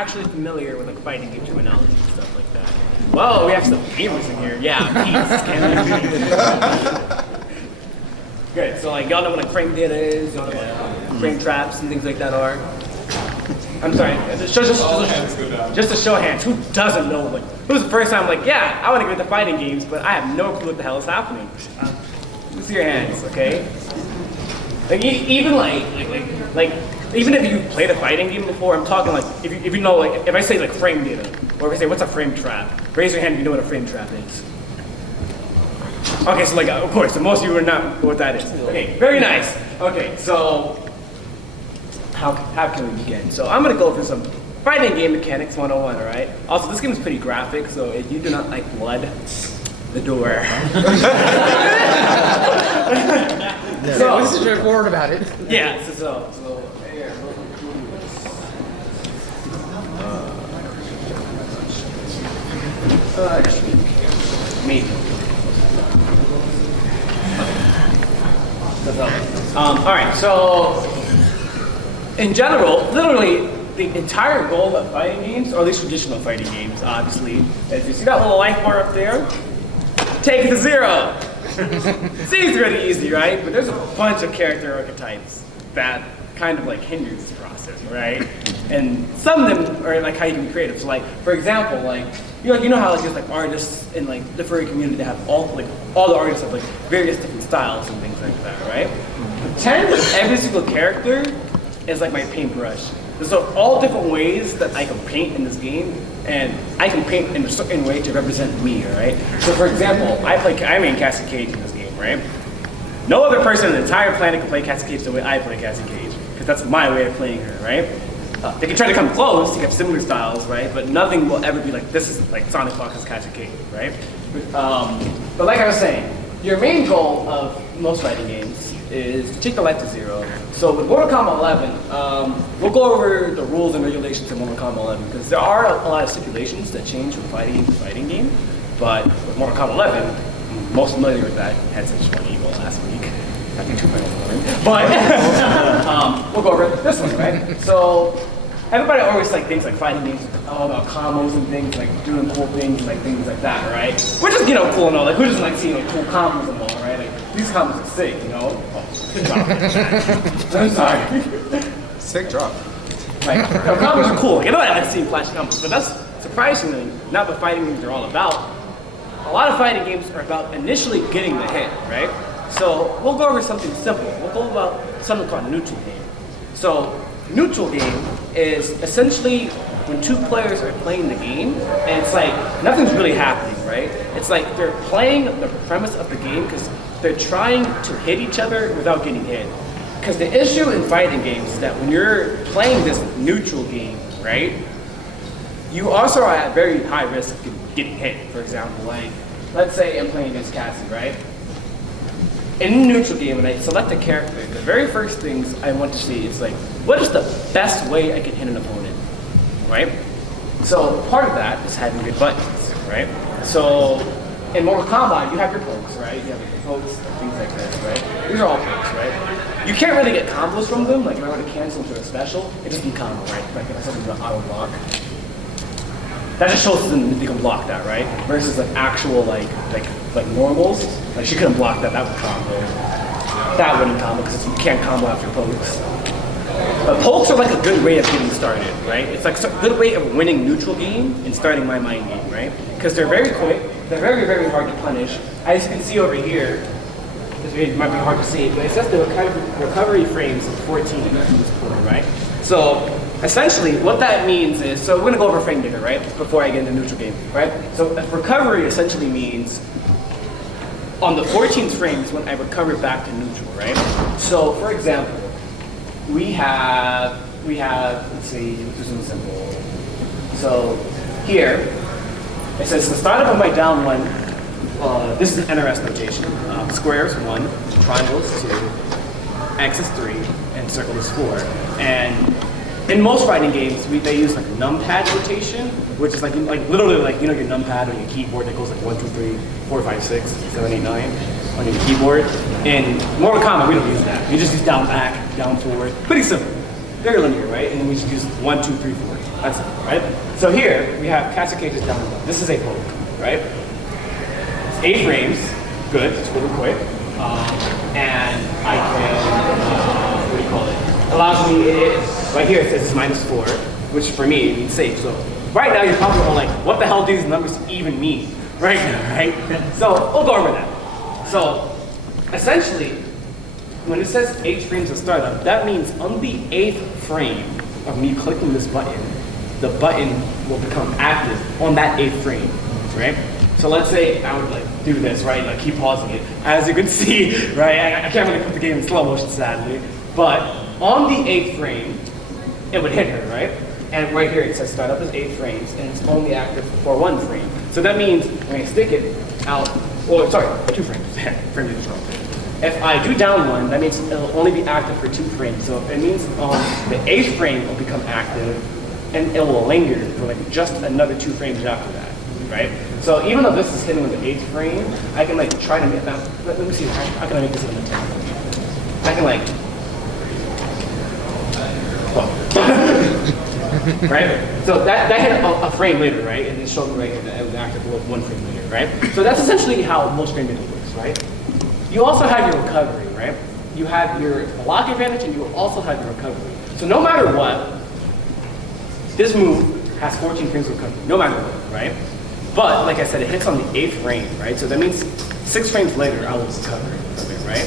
actually familiar with like fighting game terminology and stuff like that. Whoa, we have some gamers in here. Yeah, peace. Good. So like y'all know what like frame data is, y'all know what frame traps and things like that are. I'm sorry. Just to show hands, who doesn't know? Like, who's the first time? Like, yeah, I want to get into fighting games, but I have no clue what the hell is happening. Let's see your hands, okay? Like even even if you played a fighting game before, I'm talking like if you know like if I say like frame data, or if I say what's a frame trap, raise your hand if you know what a frame trap is. Okay, so like of course, so most of you are not know what that is. Okay, very nice. Okay, so how can we begin? So I'm gonna go for some fighting game mechanics 101, all right? Also, this game is pretty graphic, so if you do not like blood, the door. So this is straightforward about it. Yeah. So here. Me. All right. So in general, literally, the entire goal of fighting games, or at least traditional fighting games, obviously, is you see that little life bar up there? Take it to 0. Seems really easy, right? But there's a bunch of character archetypes that kind of like hinder this process, right? And some of them are like how you can be creative. So like, for example, like you know how like there's like artists in like the furry community that have all the artists have like various different styles and things like that, right? Pretend that every single character is like my paintbrush. So all different ways that I can paint in this game, and I can paint in a certain way to represent me, right? So for example, I main Cassie Cage in this game, right? No other person on the entire planet can play Cassie Cage the way I play Cassie Cage, because that's my way of playing her, right? They can try to come close, you have similar styles, right? But nothing will ever be like, this is like SonicFox's Cassie Cage, right? But like I was saying, your main goal of most fighting games is to take the life to 0. So with Mortal Kombat 11, we'll go over the rules and regulations in Mortal Kombat 11 because there are a lot of stipulations that change from fighting game to fighting game. But with Mortal Kombat 11, I'm most familiar with that. Had such fun evil last week. I think 2.0. But we'll go over this one, right? So everybody always like thinks like fighting games all about combos and things, like doing cool things, like things like that, right? Which is cool and all. Like who doesn't like seeing like cool combos and all, right? Like these combos are sick, you know. Good job. I'm sorry. Sick drop. Like combos are cool. Like, I know I like seeing flash combos, but that's surprisingly not what fighting games are all about. A lot of fighting games are about initially getting the hit, right? So we'll go over something simple. We'll go about something called a neutral game. So neutral game is essentially when two players are playing the game, and it's like nothing's really happening, right? It's like they're playing the premise of the game because they're trying to hit each other without getting hit. Because the issue in fighting games is that when you're playing this neutral game, right, you also are at very high risk of getting hit. For example, like, let's say I'm playing against Cassie, right? In a neutral game, when I select a character, the very first things I want to see is like, what is the best way I can hit an opponent, right? So part of that is having good buttons, right? So in Mortal Kombat, you have your pokes, right? You have your pokes and things like this, right? These are all pokes, right? You can't really get combos from them. Like if I were to cancel into a special, it just be combo, right? Like if I set them to auto block, that just shows them that they can block that, right? Versus like actual like normals, like she couldn't block that. That would combo. That wouldn't combo because you can't combo after pokes. But pokes are like a good way of getting started, right? It's like a good way of winning neutral game and starting my mind game, right? Because they're very quick, they're very, very hard to punish. As you can see over here, it might be hard to see, but it says the recovery frames of 14 in this point, right? So essentially what that means is, so we're gonna go over frame data, right? Before I get into neutral game, right? So recovery essentially means on the 14th frames when I recover back to neutral, right? So for example, we have, let's see, let's do something simple. So here, it says the startup of my down one, this is an NRS notation. Squares 1, triangles 2, X is 3, and circle is 4. And in most fighting games, they use like numpad notation, which is like literally like, you know, your numpad on your keyboard that goes like 1, 2, 3, 4, 5, 6, 7, 8, 9 on your keyboard. In Mortal Kombat, we don't use that. We just use down, back, down, forward. Pretty simple. Very linear, right? And then we just use 1, 2, 3, 4. That's it, right? So here, we have Castle Cage's down low. This is a poke, right? It's 8 frames, good, it's really quick. And I can, what do you call it? Allows me, right here it says it's -4, which for me, it means safe. So right now, you're probably all like, what the hell do these numbers even mean? Right now, right? So we'll go over that. So essentially, when it says 8 frames of startup, that means on the 8th frame of me clicking this button, the button will become active on that 8th frame, right? So let's say I would like do this, right? Like keep pausing it. As you can see, right? I can't really put the game in slow motion, sadly. But on the 8th frame, it would hit her, right? And right here it says startup is 8 frames, and it's only active for 1 frame. So that means when I stick it out, or sorry, 2 frames. Frame neutral. If I do down 1, that means it'll only be active for 2 frames. So it means on the 8th frame it'll become active, and it will linger for like just another 2 frames after that, right? So even though this is hitting on the 8th frame, I can like try to make that. Let me see. How can I make this on the 10th? I can like. Right? So that hit a frame later, right? And it showed me right here that it was active 1 frame later, right? So that's essentially how most frame data works, right? You also have your recovery, right? You have your block advantage and you also have your recovery. So no matter what, this move has 14 frames of recovery, no matter what, right? But like I said, it hits on the 8th frame, right? So that means 6 frames later, I will recover from it, right?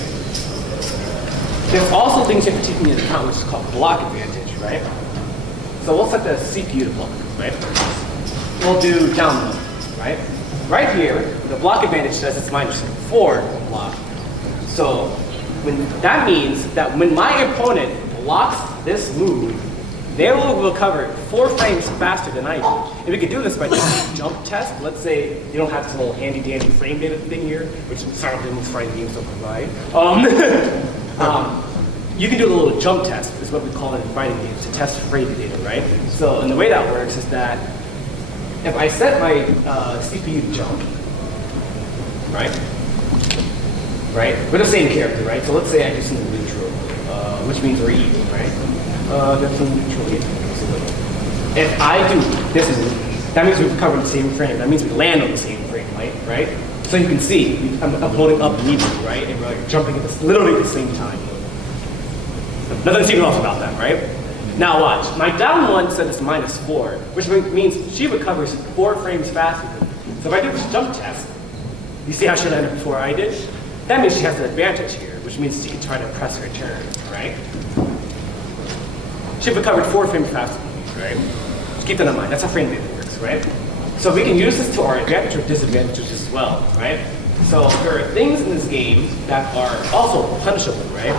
There's also things you have to take into account, which is called block advantage, right? So we'll set the CPU to block, right? We'll do down low, right? Right here, the block advantage says it's -4 block. So that means that when my opponent blocks this move, they will recover 4 frames faster than I do. And we could do this by doing a jump test. Let's say you don't have this little handy dandy frame data thing here, which some of most fighting games don't provide. You can do a little jump test, is what we call it in fighting games, to test frame data, right? So, and the way that works is that if I set my CPU to jump, right? We're the same character, right? So let's say I do something neutral, which means we're even, right? That's something neutral here. If I do this, that means we recover the same frame. That means we land on the same frame, right? So you can see, I'm holding up immediately, right? And we're like jumping at literally at the same time. Nothing secret off about that, right? Now watch. My down 1 said it's -4, which means she recovers 4 frames faster. So if I do this jump test, you see how she landed before I did? That means she has an advantage here, which means she can try to press her turn, right? She recovered 4 frames faster than me, right? Just keep that in mind. That's how frame data works, right? So we can use this to our advantage or disadvantages as well, right? So there are things in this game that are also punishable, right?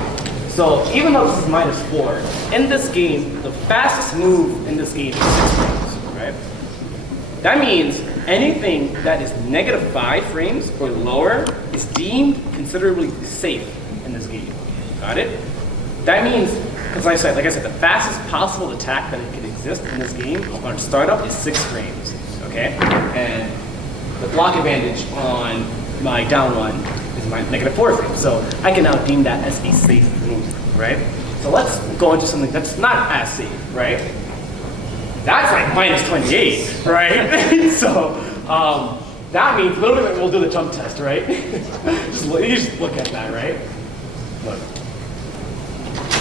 So even though this is -4, in this game, the fastest move in this game is 6 frames, right? That means anything that is -5 frames or lower is deemed considerably safe in this game. Got it? That means, as I said, like I said, the fastest possible attack that can exist in this game on startup is 6 frames, okay? And the block advantage on my down 1 is my -4 frames. So I can now deem that as a safe move, right? So let's go into something that's not as safe, right? That's like -28, right? So that means literally we'll do the jump test, right? You just look at that, right? Look.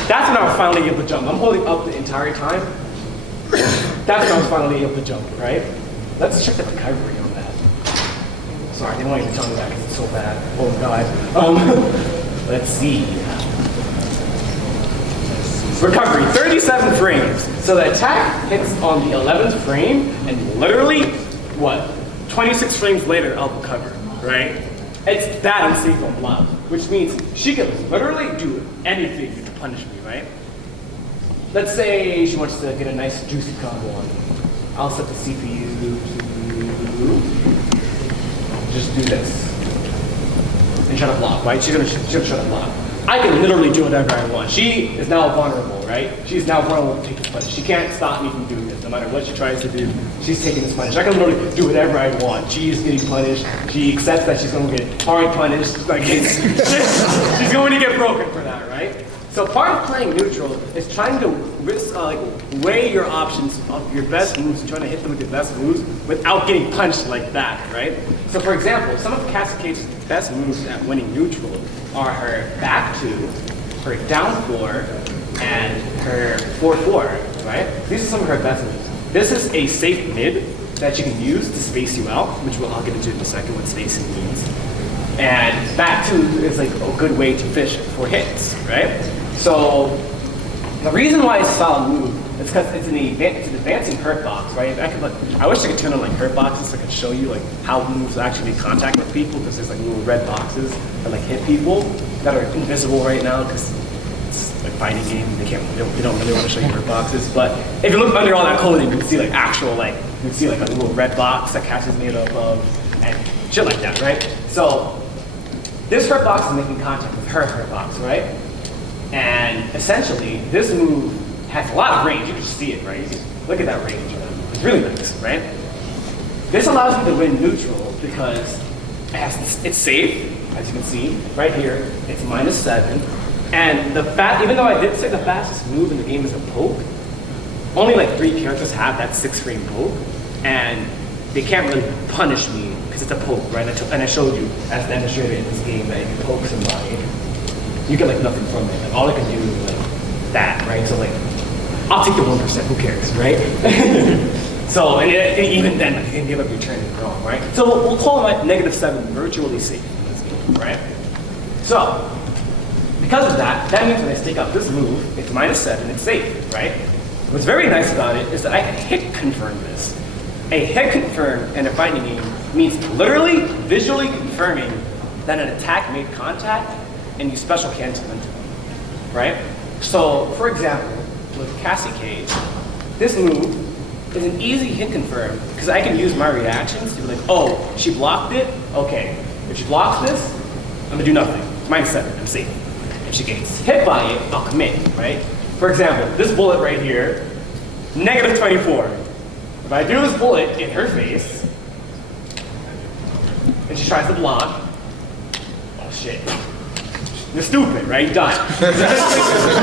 That's when I was finally able to jump. I'm holding up the entire time. That's when I was finally able to jump, right? Let's check the recovery on that. Sorry, they won't even tell me that because it's so bad. Oh my god. Let's see. Recovery, 37 frames. So the attack hits on the 11th frame, and literally, what? 26 frames later, I'll recover, right? It's that unsafe on block, which means she can literally do anything to punish me, right? Let's say she wants to get a nice juicy combo on me. I'll set the CPU to just do this and try to block, right? She's gonna try to block. I can literally do whatever I want. She is now vulnerable, right? She's now vulnerable to take this punish. She can't stop me from doing this, no matter what she tries to do. She's taking this punish. I can literally do whatever I want. She's getting punished. She accepts that she's going to get hard punished. Like she's going to get broken for that, right? So part of playing neutral is trying to weigh your options of your best moves and trying to hit them with your best moves without getting punched like that, right? So for example, some of Cassie Cage's best moves at winning neutral are her back two, her down four, and her 4-4, right? These are some of her best moves. This is a safe mid that you can use to space you out, which I'll get into in a second what spacing means. And back two is like a good way to fish for hits, right? So the reason why it's a solid move is because it's an advancing hurt box, right? I wish I could turn on like hurt boxes so I could show you like how moves actually make contact with people, because there's like little red boxes that like hit people that are invisible right now because it's like fighting game. They don't really want to show you hurt boxes. But if you look under all that clothing, you can see like actual like you can see like a little red box that Cash is made up of and shit like that, right? So this hurt box is making contact with her hurt box, right? And essentially, this move has a lot of range. You can just see it, right? Look at that range. It's really nice, right? This allows me to win neutral because it's safe, as you can see, right here. It's -7. And even though I did say the fastest move in the game is a poke, only like 3 characters have that 6-frame poke. And they can't really punish me because it's a poke, right? And I showed you, as demonstrated in this game, that if you poke somebody, you get like nothing from it. Like all I can do is like that, right? So like, I'll take the 1%, who cares, right? So, and even then, like, you can give up your turn and wrong, right? So we'll call it -7 virtually safe in this game, right? So, because of that, that means when I stick up this move, it's -7, it's safe, right? What's very nice about it is that I can hit confirm this. A hit confirm in a fighting game means literally, visually confirming that an attack made contact and you special cancel into them, right? So, for example, with Cassie Cage, this move is an easy hit confirm because I can use my reactions to be like, oh, she blocked it? Okay, if she blocks this, I'm gonna do nothing. It's -7, I'm safe. If she gets hit by it, I'll commit, right? For example, this bullet right here, -24. If I do this bullet in her face, and she tries to block, oh shit. You're stupid, right? You die.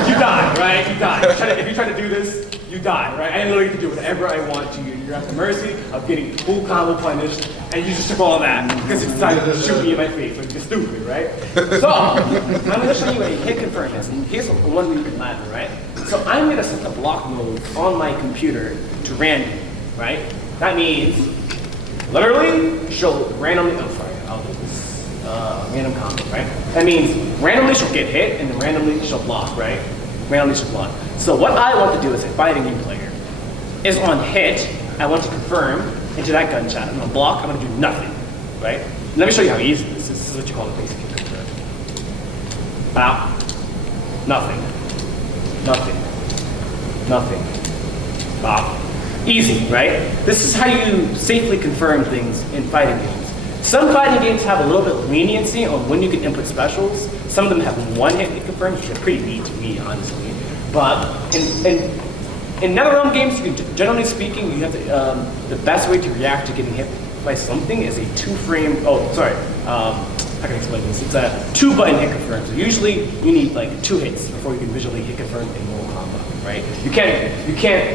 You die, right? You die. If you try to do this, you die, right? I literally can do whatever I want to you. You're at the mercy of getting full combo punished, and you just took all that because you decided to shoot me in my face. Like, you're stupid, right? So, I'm going to show you a hit confirm is, and here's one way you can ladder, right? So I'm going to set the block mode on my computer to random, right? That means, literally, she'll randomly, oh sorry, I'll do this. Random combo, right? That means randomly she'll get hit and then randomly she'll block, right? Randomly she'll block. So what I want to do as a fighting game player is on hit, I want to confirm into that gunshot. I'm gonna block, I'm gonna do nothing, right? Let me show you how easy this is. This is what you call a basic hit confirm. Bow. Nothing. Nothing. Nothing. Bow. Easy, right? This is how you safely confirm things in fighting games. Some fighting games have a little bit of leniency on when you can input specials. Some of them have one-hit hit confirms, which are pretty neat to me, honestly. But in NetherRealm games, generally speaking, you have to, the best way to react to getting hit by something is a 2-frame. Oh, sorry. How can I explain this? It's a 2-button hit confirm. So usually you need like 2 hits before you can visually hit confirm a normal combo, right?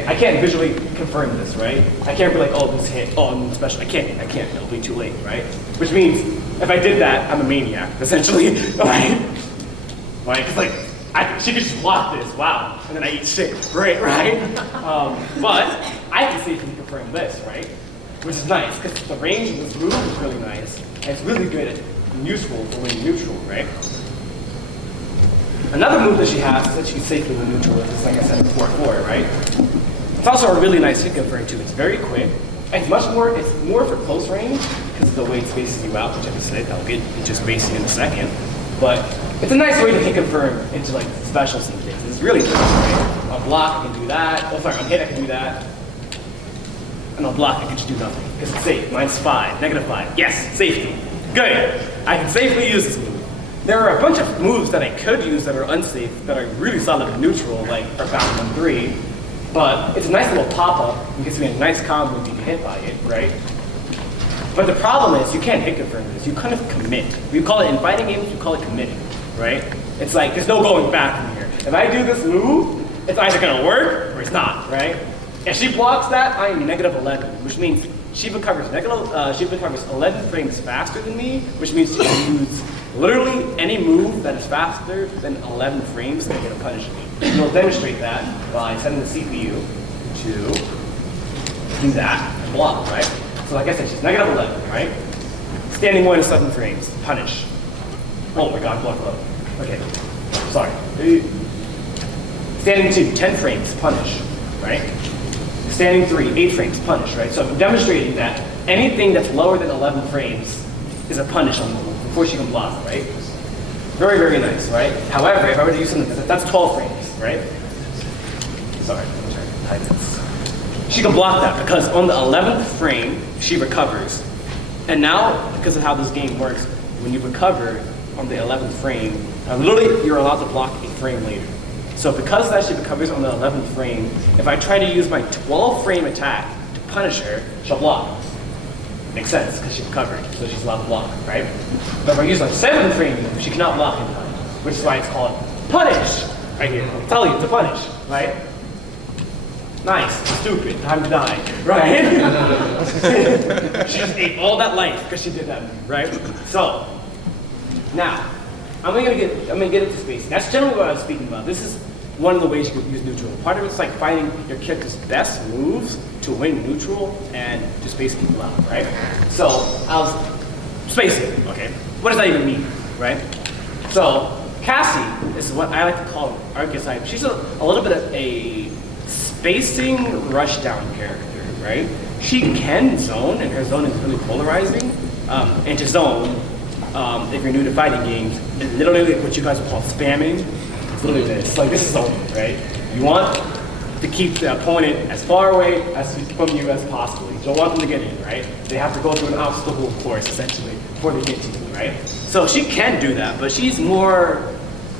I can't visually confirm this, right? I can't be like, oh, this hit, oh, I'm special. I can't, it'll be too late, right? Which means if I did that, I'm a maniac, essentially, right? Right, cause like, she could just block this, wow, and then I eat shit, great, right? But I can safely confirm this, right? Which is nice, because the range of this move is really nice, and it's really good and useful for winning neutral, right? Another move that she has that she's safely win neutral is, like I said, 4-4, right? It's also a really nice hit confirm too. It's very quick. It's more for close range because of the way it spaces you out, which I just said, I'll get into spacing in a second. But it's a nice way to hit confirm into like specials and things. It's really nice, right? On block, I can do that. Oh, sorry, on hit, I can do that. And on block, I can just do nothing because it's safe. -5, -5. Yes, safety. Good. I can safely use this move. There are a bunch of moves that I could use that are unsafe, that are really solid and neutral, like Earthbound 1-3, but it's a nice little pop-up and gives me a nice combo if you get hit by it, right? But the problem is you can't hit confirm this, you kind of commit. We call it, in fighting games, we call it committing, right? It's like, there's no going back from here. If I do this move, it's either gonna work or it's not, right? If she blocks that, I am -11, which means she recovers 11 frames faster than me, which means she can use literally any move that is faster than 11 frames to get a punish me. And we'll demonstrate that by setting the CPU to do that and block, right? So like I said, she's -11, right? Standing more than 7 frames, punish. Oh my god, block low. Okay, sorry. Standing 2, 10 frames, punish, right? Standing 3, 8 frames, punish, right? So I'm demonstrating that anything that's lower than 11 frames is a punish on the move before she can block, right? Very, very nice, right? However, if I were to use something, that's 12 frames, right? Sorry, I'm trying to type this. She can block that because on the 11th frame, she recovers. And now, because of how this game works, when you recover on the 11th frame, literally you're allowed to block a frame later. So because that she recovers on the 11th frame, if I try to use my 12 frame attack to punish her, she'll block. Makes sense, because she recovered, so she's allowed to block, right? But if I use my 7th frame move, she cannot block in time, which is why it's called punish. Right here, I'll tell you, it's a punish, right? Nice, stupid, time to die, right? She just ate all that life because she did that move, right? So, now, I'm gonna get into spacing. That's generally what I was speaking about. This is one of the ways you could use neutral. Part of it's like finding your character's best moves to win neutral and to space people out, right? So I was spacing, okay? What does that even mean, right? So Cassie is what I like to call an archetype. She's a little bit of a spacing rushdown character, right? She can zone, and her zone is really polarizing. And to zone, if you're new to fighting games, it's literally what you guys would call spamming. It's literally this. Like, this is zoning, right? You want to keep the opponent as far away from you as possible. You don't want them to get in, right? They have to go through an obstacle course, essentially, before they get to you, right? So she can do that, but she's more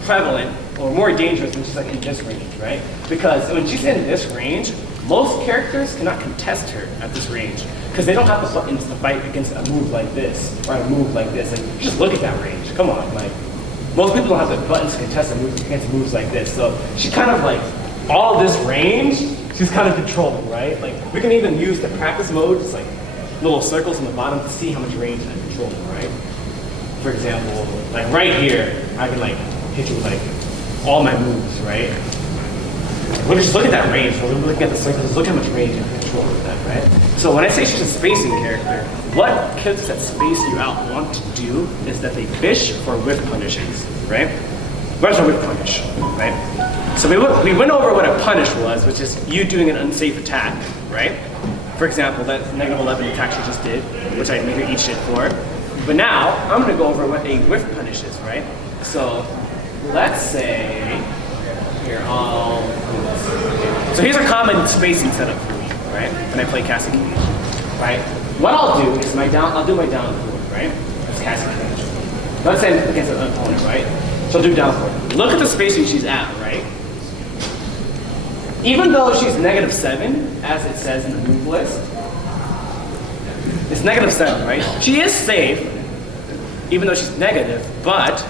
prevalent or more dangerous when she's like in this range, right? Because when she's in this range, most characters cannot contest her at this range because they don't have the buttons to fight against a move like this or a move like this. Like, just look at that range. Come on, like most people don't have the buttons to contest against moves like this. So she kind of like all this range, she's kind of controlling, right? Like we can even use the practice mode, just like little circles on the bottom to see how much range I'm controlling, right? For example, like right here, I can like hit you with like all my moves, right? Just look at that range. We're looking at the circles. Look how much range you can control with that, right? So when I say she's a spacing character, what kids that space you out want to do is that they fish for whiff punishes, right? Where's a whiff punish, right? So we went over what a punish was, which is you doing an unsafe attack, right? For example, that -11 attack she just did, which I made her eat shit for. But now I'm going to go over what a whiff punish is, right? So let's say. Here, so here's a common spacing setup for me, right? When I play Cassie Cage, right? What I'll do is I'll do my down forward, right? That's Cassie Cage. Let's say I'm against an opponent, right? She'll do down forward. Look at the spacing she's at, right? Even though she's -7, as it says in the move list, it's -7, right? She is safe, even though she's negative, but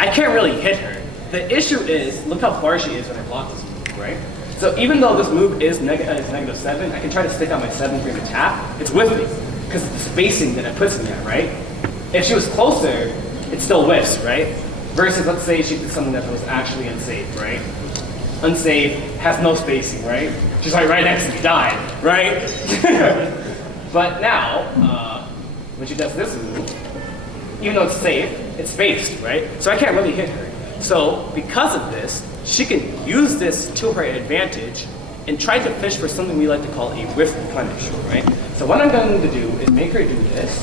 I can't really hit her. The issue is, look how far she is when I block this move, right? So even though this move is -7, I can try to stick out my 7 frame attack. It's with me, because of the spacing that it puts me at, right? If she was closer, it still whiffs, right? Versus, let's say she did something that was actually unsafe, right? Unsafe, has no spacing, right? She's like right next to me, died, right? But now, when she does this move, even though it's safe, it's spaced, right? So I can't really hit her. So because of this, she can use this to her advantage and try to fish for something we like to call a whiff punish, right? So what I'm going to do is make her do this,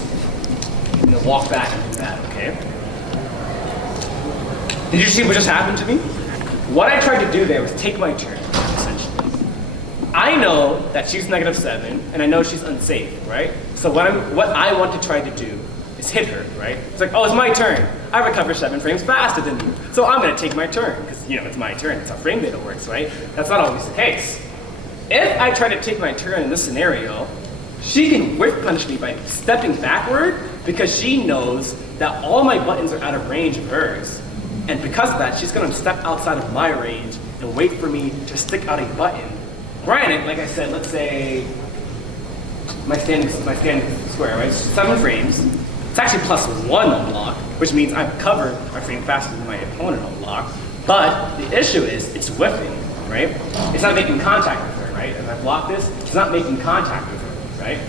and then walk back and do that, okay? Did you see what just happened to me? What I tried to do there was take my turn, essentially. I know that she's -7, and I know she's unsafe, right? So what I want to try to do is hit her, right? It's like, oh, it's my turn. I recover 7 frames faster than you, so I'm gonna take my turn, because it's my turn, it's how frame data works, right? That's not always the case. If I try to take my turn in this scenario, she can whiff punish me by stepping backward, because she knows that all my buttons are out of range of hers. And because of that, she's gonna step outside of my range and wait for me to stick out a button. Granted, like I said, let's say my standing square, right? 7 frames. It's actually +1 on block, which means I've covered my frame faster than my opponent on block. But the issue is it's whiffing, right? It's not making contact with her, right? If I block this, it's not making contact with her, right?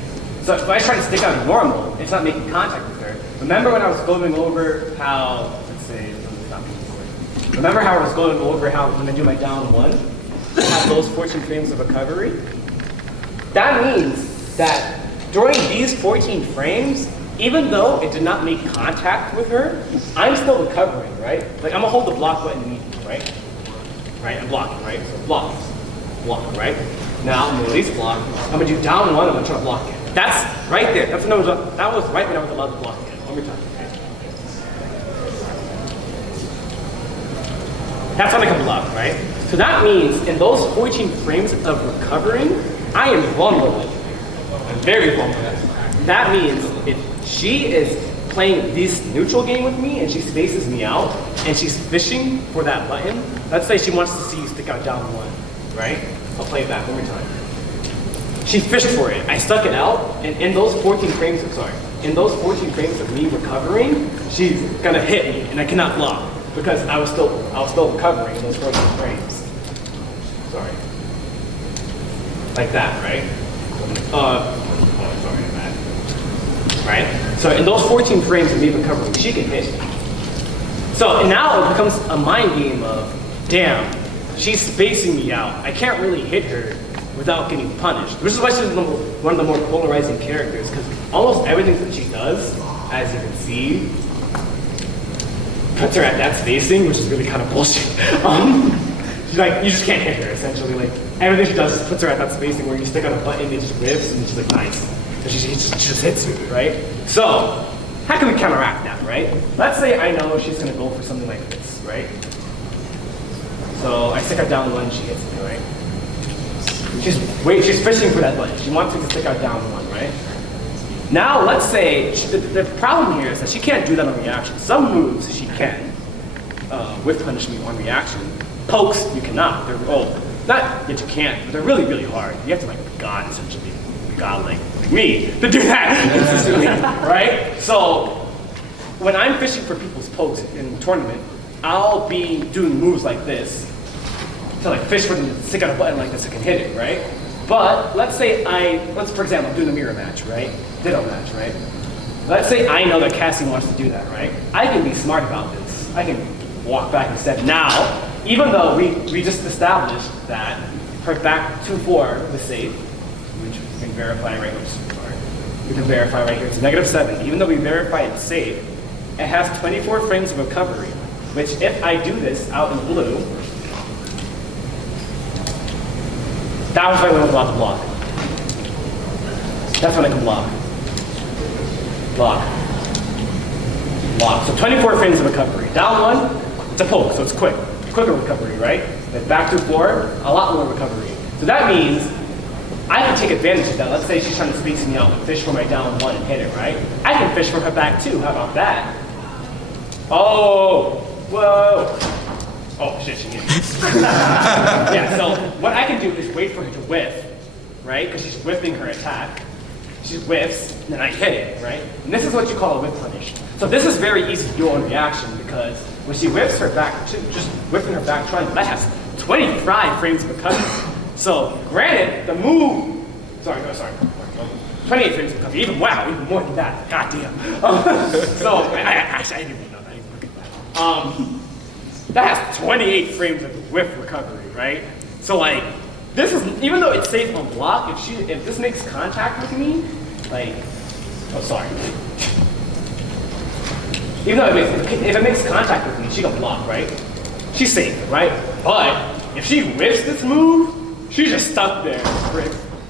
So if I try to stick out normal, it's not making contact with her. Remember when I was going over how, let's say, remember how I was going over how when I do my down 1, I have those 14 frames of recovery? That means that during these 14 frames, even though it did not make contact with her, I'm still recovering, right? Like I'm gonna hold the block button immediately, right? Right, I'm blocking, right? So block, right? Now I'm gonna release block. I'm gonna do down 1, I'm gonna try to block it. That's right there. That's when that was right when I was allowed to block again. One more time. Okay. That's when I can block, right? So that means in those 14 frames of recovering, I am vulnerable. I'm very vulnerable. That means if she is playing this neutral game with me and she spaces me out and she's fishing for that button, let's say she wants to see you stick out down 1, right? I'll play it back one more time. She fished for it. I stuck it out, and in those 14 frames of me recovering, she's gonna hit me, and I cannot block because I was still recovering in those 14 frames. Sorry. Like that, right? Sorry, man. Right? So in those 14 frames of me recovering, she can hit me. So now it becomes a mind game of, damn, she's spacing me out. I can't really hit her without getting punished. Which is why she's one of the more polarizing characters, because almost everything that she does, as you can see, puts her at that spacing, which is really kind of bullshit. She's like, you just can't hit her, essentially. Like, everything she does just puts her at that spacing where you stick on a button, it just whiffs, and she's like, nice. So she just hits you, right? So, how can we counteract that, right? Let's say I know she's gonna go for something like this, right? So I stick her down 1, she hits me, right? She's fishing for that button. She wants me to stick out down 1, right? Now, let's say, the problem here is that she can't do that on reaction. Some moves she can, with punishment on reaction. Pokes, you cannot. They're, not that you can't, but they're really, really hard. You have to, like, be God, essentially. Be God like me to do that consistently, right? So, when I'm fishing for people's pokes in the tournament, I'll be doing moves like this, to like fish for them to stick out a button like this, I can hit it, right? But let's say for example, I'm doing a mirror match, right? Ditto match, right? Let's say I know that Cassie wants to do that, right? I can be smart about this. I can walk back instead. Now, even though we just established that her back 2-4 was safe, which we can verify right here. We can verify right here. It's -7. Even though we verify it's safe, it has 24 frames of recovery, which if I do this out in blue, that was when I was allowed to block. That's when I can block. Block. Block. So 24 frames of recovery. Down 1, it's a poke, so it's quick. Quicker recovery, right? Then back to 4, a lot more recovery. So that means I can take advantage of that. Let's say she's trying to space me out and fish for my down 1 and hit it, right? I can fish for her back 2. How about that? Oh, whoa. Oh, shit, she hit me. Yeah, so what I can do is wait for her to whiff, right? Because she's whiffing her attack. She whiffs, and then I hit it, right? And this is what you call a whiff punish. So this is very easy to do on reaction because when she whiffs her back, just whiffing her back triangle, that has 25 frames of recovery. So granted, the move, 28 frames of recovery, even more than that, goddamn. So, actually, I didn't even know that, I didn't look at that. That has 28 frames of whiff recovery, right? So like, this is, even though it's safe on block, if this makes contact with me, like, even though if it makes contact with me, she can block, right? She's safe, right? But if she whiffs this move, she's just stuck there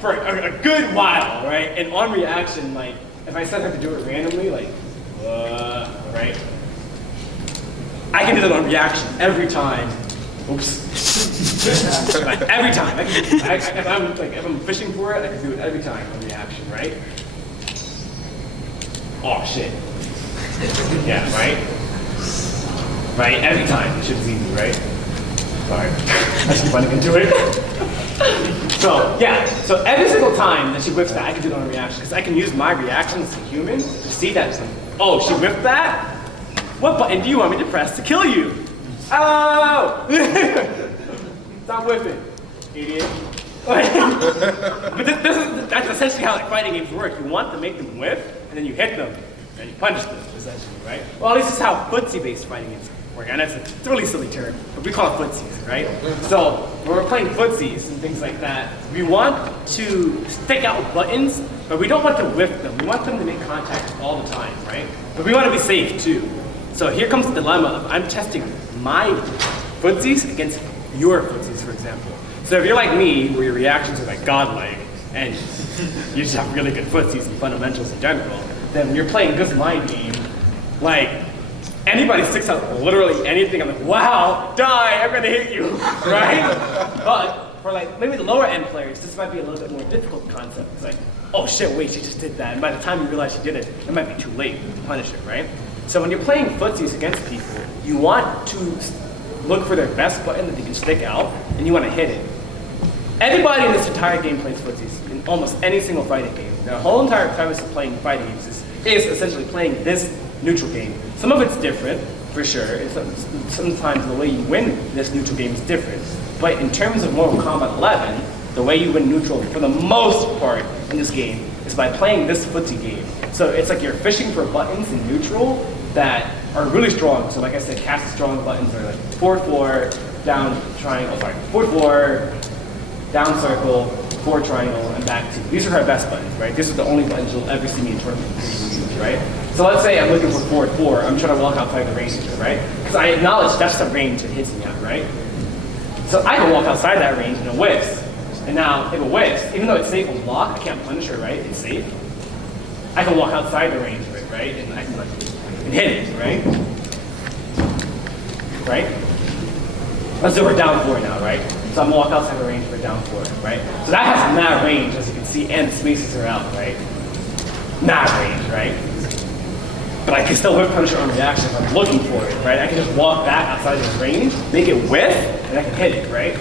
for a good while, right? And on reaction, like, if I set her to do it randomly, like, right? I can do that on reaction every time. Oops. Like, every time. If I'm fishing for it, I can do it every time on reaction, right? Oh shit. Yeah, right? Right, every time. This shit's easy, right? Sorry, I should running into it. So yeah, so every single time that she whips that, I can do it on a reaction because I can use my reaction as a human to see that. It's like, oh, she whipped that? What button do you want me to press to kill you? Oh! Stop whipping, idiot. But that's essentially how fighting games work. You want to make them whip, and then you hit them, and you punish them, essentially, right? Well, at least this is how footsie-based fighting games work. And that's a really silly term, but we call it footsies, right? So when we're playing footsies and things like that, we want to stick out buttons, but we don't want to whip them. We want them to make contact all the time, right? But we want to be safe too. So here comes the dilemma of I'm testing my footsies against your footsies, for example. So if you're like me, where your reactions are like godlike, and you just have really good footsies and fundamentals in general, then when you're playing this mind game, like, anybody sticks out literally anything, I'm like, wow, die, I'm gonna hit you, right? But for like maybe the lower end players, this might be a little bit more difficult concept. It's like, oh shit, wait, she just did that. And by the time you realize she did it, it might be too late to punish her, right? So when you're playing footsies against people, you want to look for their best button that they can stick out, and you want to hit it. Everybody in this entire game plays footsies, in almost any single fighting game. The whole entire premise of playing fighting games is essentially playing this neutral game. Some of it's different, for sure. Sometimes the way you win this neutral game is different. But in terms of Mortal Kombat 11, the way you win neutral for the most part in this game is by playing this footsie game. So it's like you're fishing for buttons in neutral that are really strong. So like I said, cast strong buttons are like forward 4, down triangle, sorry, forward 4, down circle, forward triangle, and back 2. These are her best buttons, right? These are the only buttons you'll ever see me in tournaments use, right? So let's say I'm looking for forward 4, I'm trying to walk outside the range, right? Because I acknowledge that's the range it hits me at, right? So I can walk outside that range and it whiffs. And now, if it whiffs, even though it's safe on block, I can't punish her, right? It's safe. I can walk outside the range of it, right? And I can like, and hit it, right? Right? Let's say we're down 4 now, right? So I'm gonna walk outside the range for down 4, right? So that has mad range, as you can see, and the spaces are out, right? Mad range, right? But I can still whip punish her on reaction if I'm looking for it, right? I can just walk back outside this range, make it whiff, and I can hit it, right?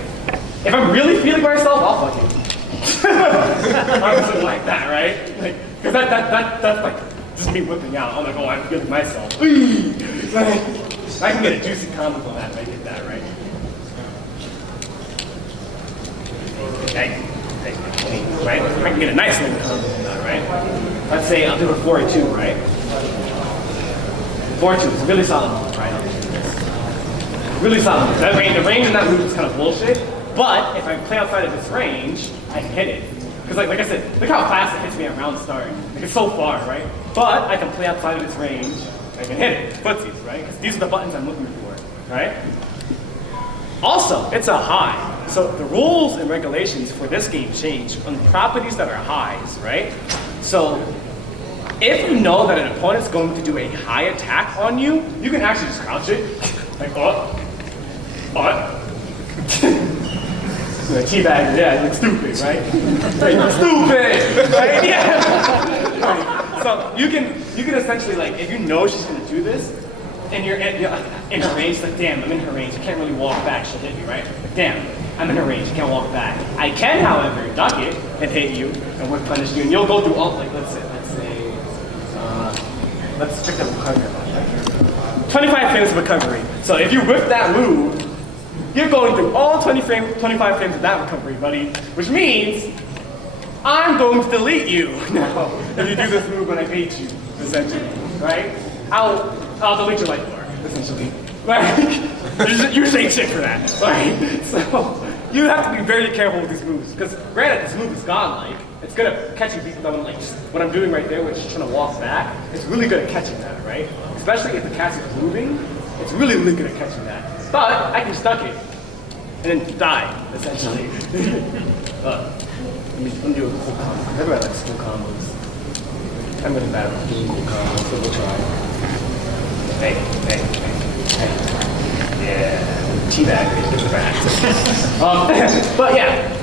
If I'm really feeling myself, I'll fuck it. Something like that, right? Like, because that's like just me whipping out. I'm like, oh, I'm feeling myself. Like, I can get a juicy combo on that if I get that, right? Right? I can get a nice little combo on that, right? Let's say I'll do a 4-2, right? 4-2 is a really solid move, right? I'll do this. Really solid move. That range, the range in that move is kind of bullshit, but if I play outside of this range, I can hit it. Because like I said, look how fast it hits me at round start. Like it's so far, right? But I can play outside of its range, I can hit it. Footsies, right? Because these are the buttons I'm looking for, right? Also, it's a high. So the rules and regulations for this game change on properties that are highs, right? So if you know that an opponent's going to do a high attack on you, you can actually just crouch it. Like, teabag, yeah, you look stupid, right? Like, you're stupid, right? Yeah. Right. So you can essentially, like, if you know she's gonna do this, and you're in her range, like, damn, I'm in her range, you can't really walk back, she'll hit you, right? Like, damn, I'm in her range, you can't walk back. I can, however, duck it and hit you and whip punish you, and you'll go through all, like, let's pick up recovery. 25 frames of recovery. So if you whip that move, you're going through all 25 frames of that recovery, buddy, which means I'm going to delete you now if you do this move when I bait you, essentially, right? I'll delete your life bar, essentially. Like, you say shit for that, right? So you have to be very careful with these moves, because granted, this move is godlike. It's good at catching people that like just what I'm doing right there, which is trying to walk back. It's really good at catching that, right? Especially if the cast is moving, it's really, really good at catching that. But I can stuck it and then die, essentially. Let me do a cool combo. Everybody likes cool combos. I'm really bad at doing cool combos, so we'll try. Hey. Yeah, teabag is back. But yeah.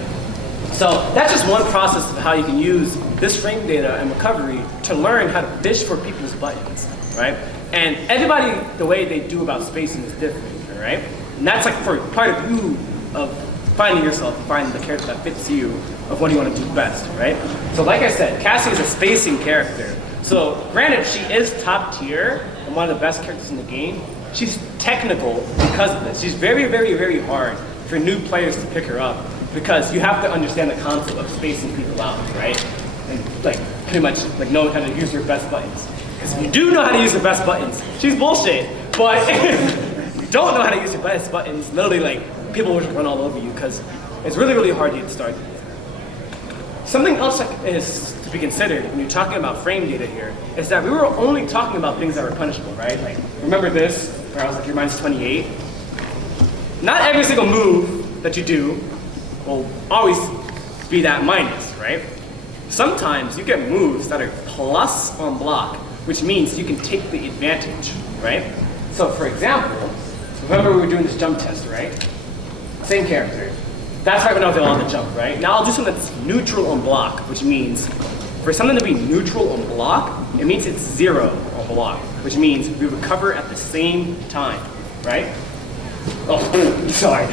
So that's just one process of how you can use this frame data and recovery to learn how to fish for people's buttons, right? And everybody, the way they do about spacing is different, right? And that's like for part of you, of finding yourself, finding the character that fits you, of what you want to do best, right? So like I said, Cassie is a spacing character. So granted, she is top tier and one of the best characters in the game. She's technical because of this. She's very, very, very hard for new players to pick her up because you have to understand the concept of spacing people out, right? And like pretty much like knowing how to use your best buttons. Because if you do know how to use your best buttons, she's bullshit. But if you don't know how to use your best buttons, literally like people will just run all over you because it's really, really hard to get started. Something else that is to be considered when you're talking about frame data here is that we were only talking about things that were punishable, right? Like, remember this, where I was like, you're minus 28? Not every single move that you do will always be that minus, right? Sometimes you get moves that are plus on block, which means you can take the advantage, right? So for example, remember we were doing this jump test, right? Same character. That's right when I was on the jump, right? Now I'll do something that's neutral on block, which means for something to be neutral on block, it means it's 0 on block, which means we recover at the same time, right? Oh, sorry.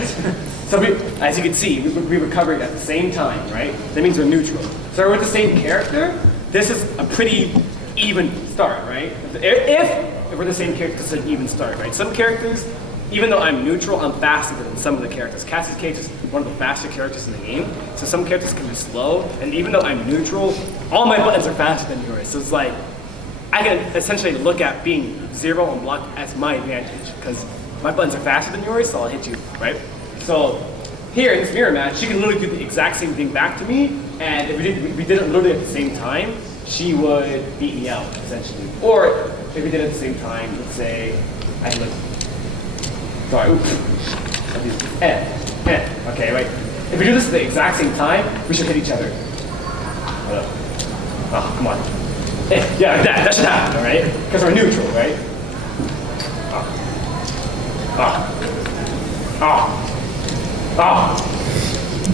So as you can see, we recovered at the same time, right? That means we're neutral. So with the same character, this is a pretty even start, right? If we're the same character, it's an even start, right? Some characters, even though I'm neutral, I'm faster than some of the characters. Cassie's character is one of the faster characters in the game, so some characters can be slow, and even though I'm neutral, all my buttons are faster than yours. So it's like, I can essentially look at being 0 on block as my advantage, because my buttons are faster than yours, so I'll hit you, right? So here in this mirror match, she can literally do the exact same thing back to me, and if we did it literally at the same time, she would beat me out, essentially. Or if we did it at the same time, let's say, I look. Sorry, oops. Okay, wait. If we do this at the exact same time, we should hit each other. Oh, come on. Yeah, that should happen, right? Because we're neutral, right?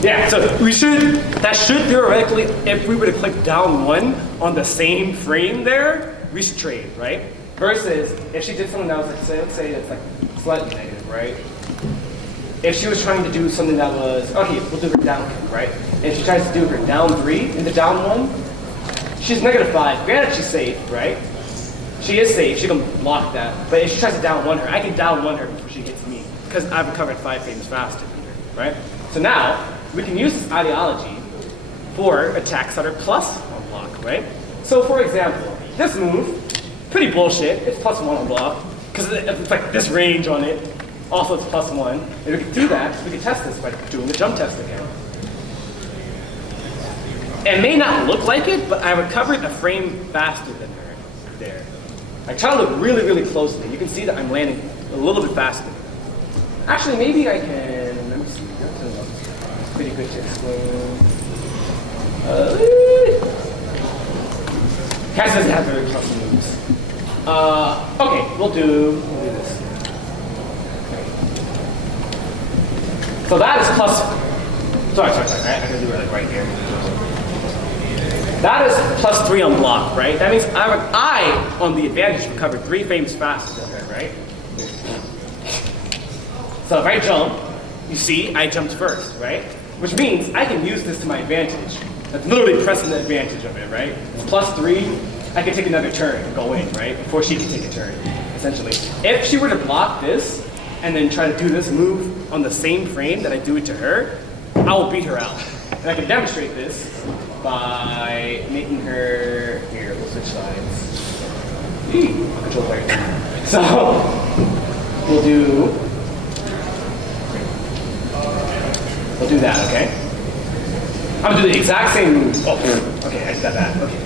Yeah, so that should theoretically, if we were to click down 1 on the same frame there, we should trade, right? Versus, if she did something that was like, let's say it's like slightly negative, right? If she was trying to do something that was, okay, we'll do her down kick, right? If she tries to do her down 3 into down 1, she's -5. Granted, she's safe, right? She is safe, she can block that. But if she tries to down 1 her, I can down 1 her before she hits me, because I've recovered 5 frames faster than her, right? So now, we can use this ideology for attacks that are plus on block, right? So for example, this move, pretty bullshit, it's +1 on block, because it's like this range on it. Also, it's +1. If we can do that, we can test this by doing the jump test again. It may not look like it, but I recovered a frame faster than her there. I try to look really, really closely. You can see that I'm landing a little bit faster. Actually, maybe I can, let me see. That's pretty good to explain. Cass doesn't have very tough moves. Okay, we'll do this. So that is sorry, I gotta do it like right here. That is +3 on block, right? That means I on the advantage, recovered 3 frames faster than her, right? So if I jump, you see, I jumped first, right? Which means I can use this to my advantage. That's literally pressing the advantage of it, right? It's +3, I can take another turn and go in, right? Before she can take a turn, essentially. If she were to block this, and then try to do this move on the same frame that I do it to her, I will beat her out. And I can demonstrate this by making her, here, we'll switch sides. Control player. So, we'll do that, okay? I'm gonna do the exact same move. Oh, okay, I got that, okay.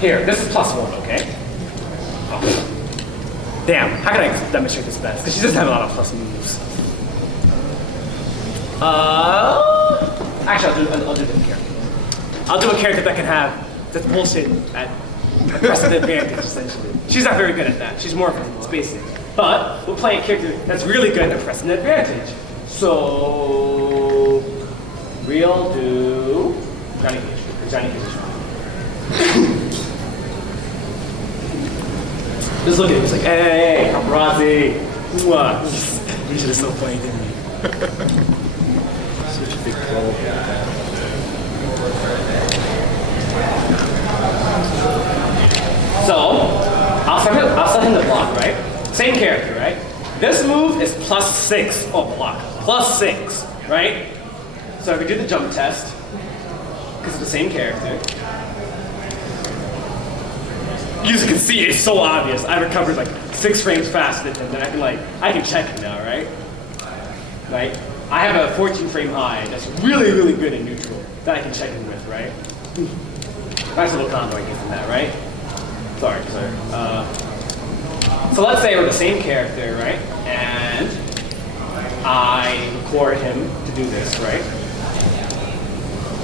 Here, this is +1, okay? Oh. Damn, how can I demonstrate this best? Because she doesn't have a lot of plus moves. Actually, I'll do a different character. I'll do a character that can have that's bullshit at pressing the advantage, essentially. She's not very good at that. She's more of a spacing. But we'll play a character that's really good at pressing the advantage. So we'll do Johnny Cage. Johnny Cage is strong. Just look at him, it's like, hey, paparazzi. What? You should have so funny, didn't you? Such a big troll. So, I'll set him to block, right? Same character, right? This move is +6. Oh, block. +6, right? So if we do the jump test, because it's the same character, you can see it's so obvious. I recovered like 6 frames faster than him. Then I can check it now, right? Right? I have a 14 frame high that's really, really good in neutral that I can check him with, right? Nice little combo I get from that, right? Sorry. So let's say we're the same character, right? And I record him to do this, right?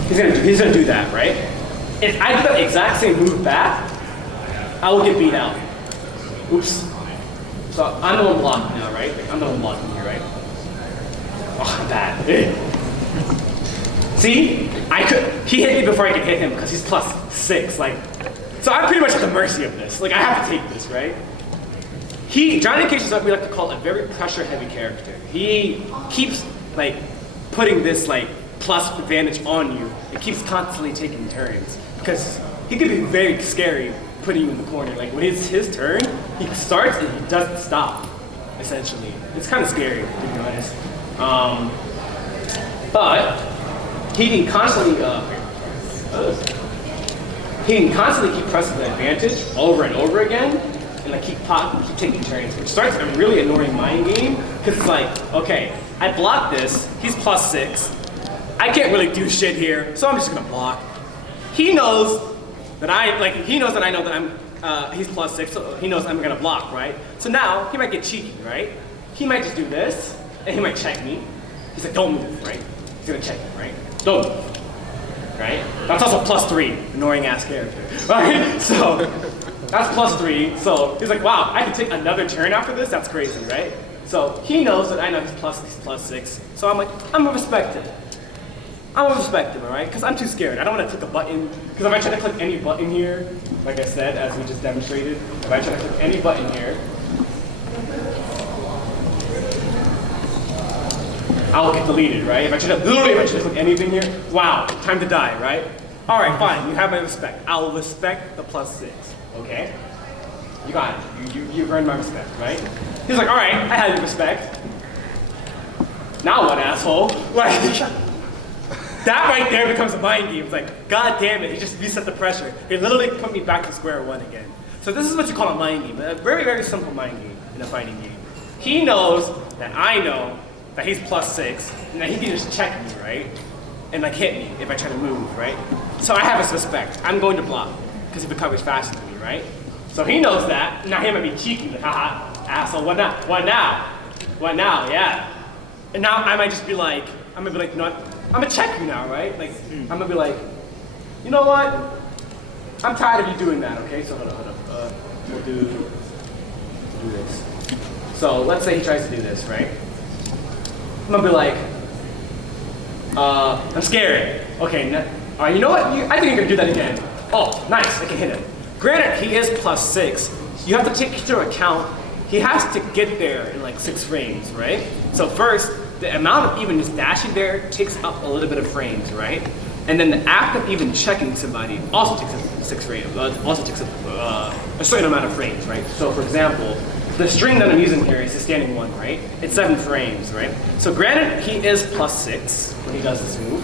He's gonna do that, right? If I do the exact same move back, I will get beat out. Oops. So I'm the one blocking now, right? I'm the one blocking here, right? Oh, I'm bad. See? He hit me before I could hit him because he's +6. So I'm pretty much at the mercy of this. I have to take this, right? Johnny Cage is what we like to call a very pressure-heavy character. He keeps putting this plus advantage on you. It keeps constantly taking turns because he can be very scary putting you in the corner. When it's his turn, he starts and he doesn't stop. Essentially, it's kind of scary to be honest. But he can constantly keep pressing the advantage over and over again, and keep taking turns, which starts a really annoying mind game because it's okay, I block this, he's +6, I can't really do shit here, so I'm just gonna block. He knows that I know that I'm he's +6, so he knows I'm gonna block, right? So now he might get cheeky, right? He might just do this, and he might check me. He's like, don't move, right? He's gonna check me, right? Don't move. Right? That's also +3, annoying ass character. Right? So that's +3. So he's like, wow, I can take another turn after this? That's crazy, right? So he knows that I know he's +6. So I'm like, I'm gonna respect him. I'm gonna respect him, alright? Because I'm too scared. I don't want to click a button. Because if I try to click any button here, like I said, as we just demonstrated, if I try to click any button here, I'll get deleted, right? If I try to click anything here, wow, time to die, right? All right, fine, you have my respect. I'll respect the +6, okay? You got it, you've earned my respect, right? He's like, all right, I have your respect. Now what, asshole? That right there becomes a mind game. It's god damn it, he just reset the pressure. He literally put me back to square one again. So this is what you call a mind game, a very, very simple mind game in a fighting game. He knows that I know that he's +6, and that he can just check me, right? And hit me if I try to move, right? So I have his respect. I'm going to block, because he recovers faster than me, right? So he knows that. Now he might be cheeky, haha, asshole, what now? What now? What now? Yeah. And now I might just be I'm gonna be you know what? I'm gonna check you now, right? I'm gonna be you know what? I'm tired of you doing that, okay? So hold up. We'll do this. So let's say he tries to do this, right? I'm gonna be I'm scared. Okay, you know what? I think you're gonna do that again. Oh, nice, I can hit him. Granted, he is +6. You have to take into account, he has to get there in 6 frames, right? So first, the amount of even just dashing there takes up a little bit of frames, right? And then the act of even checking somebody also takes up 6 frames, also takes up a certain amount of frames, right? So for example, the string that I'm using here is the standing one, right? It's 7 frames, right? So granted, he is +6 when he does this move.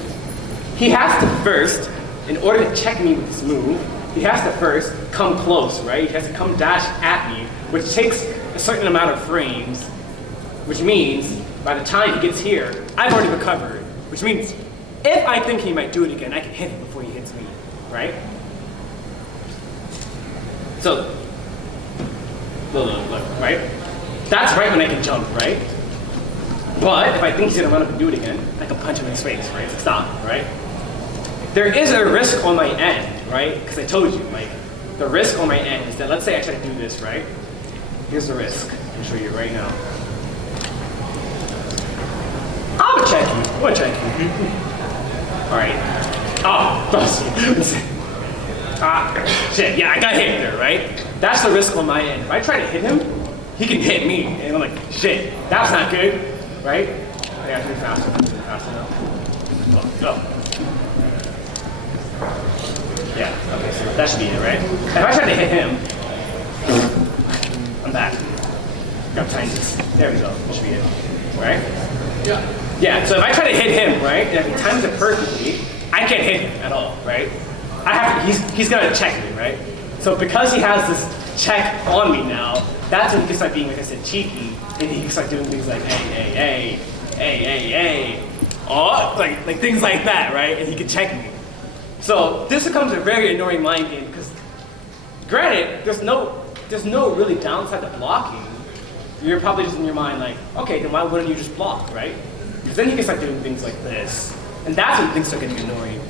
He has to first, in order to check me with this move, he has to first come close, right? He has to come dash at me, which takes a certain amount of frames, which means by the time he gets here, I've already recovered, which means if I think he might do it again, I can hit him before he hits me, right? So, look, right? That's right when I can jump, right? But if I think he's gonna run up and do it again, I can punch him in his face, right? Stop, right? There is a risk on my end, right? Because I told you, the risk on my end is that let's say I try to do this, right? Here's the risk. I'll show you right now. I'm gonna check you. I'm gonna check you. All right. Oh, shit. Yeah, I got hit there, right? That's the risk on my end. If I try to hit him, he can hit me, and I'm like, shit, that's not good, right? I gotta do it faster, now. Go. Yeah, okay, so that should be it, right? If I try to hit him, I'm back. Grab tinies. There we go, that should be it, right? Yeah. Yeah, so if I try to hit him, right, and if he times it perfectly, I can't hit him at all, right? I have to, he's gonna check me, right? So because he has this check on me now, that's when he can start being, like I said, cheeky, and he can start doing things like, hey, oh, like things like that, right? And he can check me. So this becomes a very annoying mind game because, granted, there's no really downside to blocking. You're probably just in your mind like, okay, then why wouldn't you just block, right? Because then you can start doing things like this, and that's when things start getting annoying.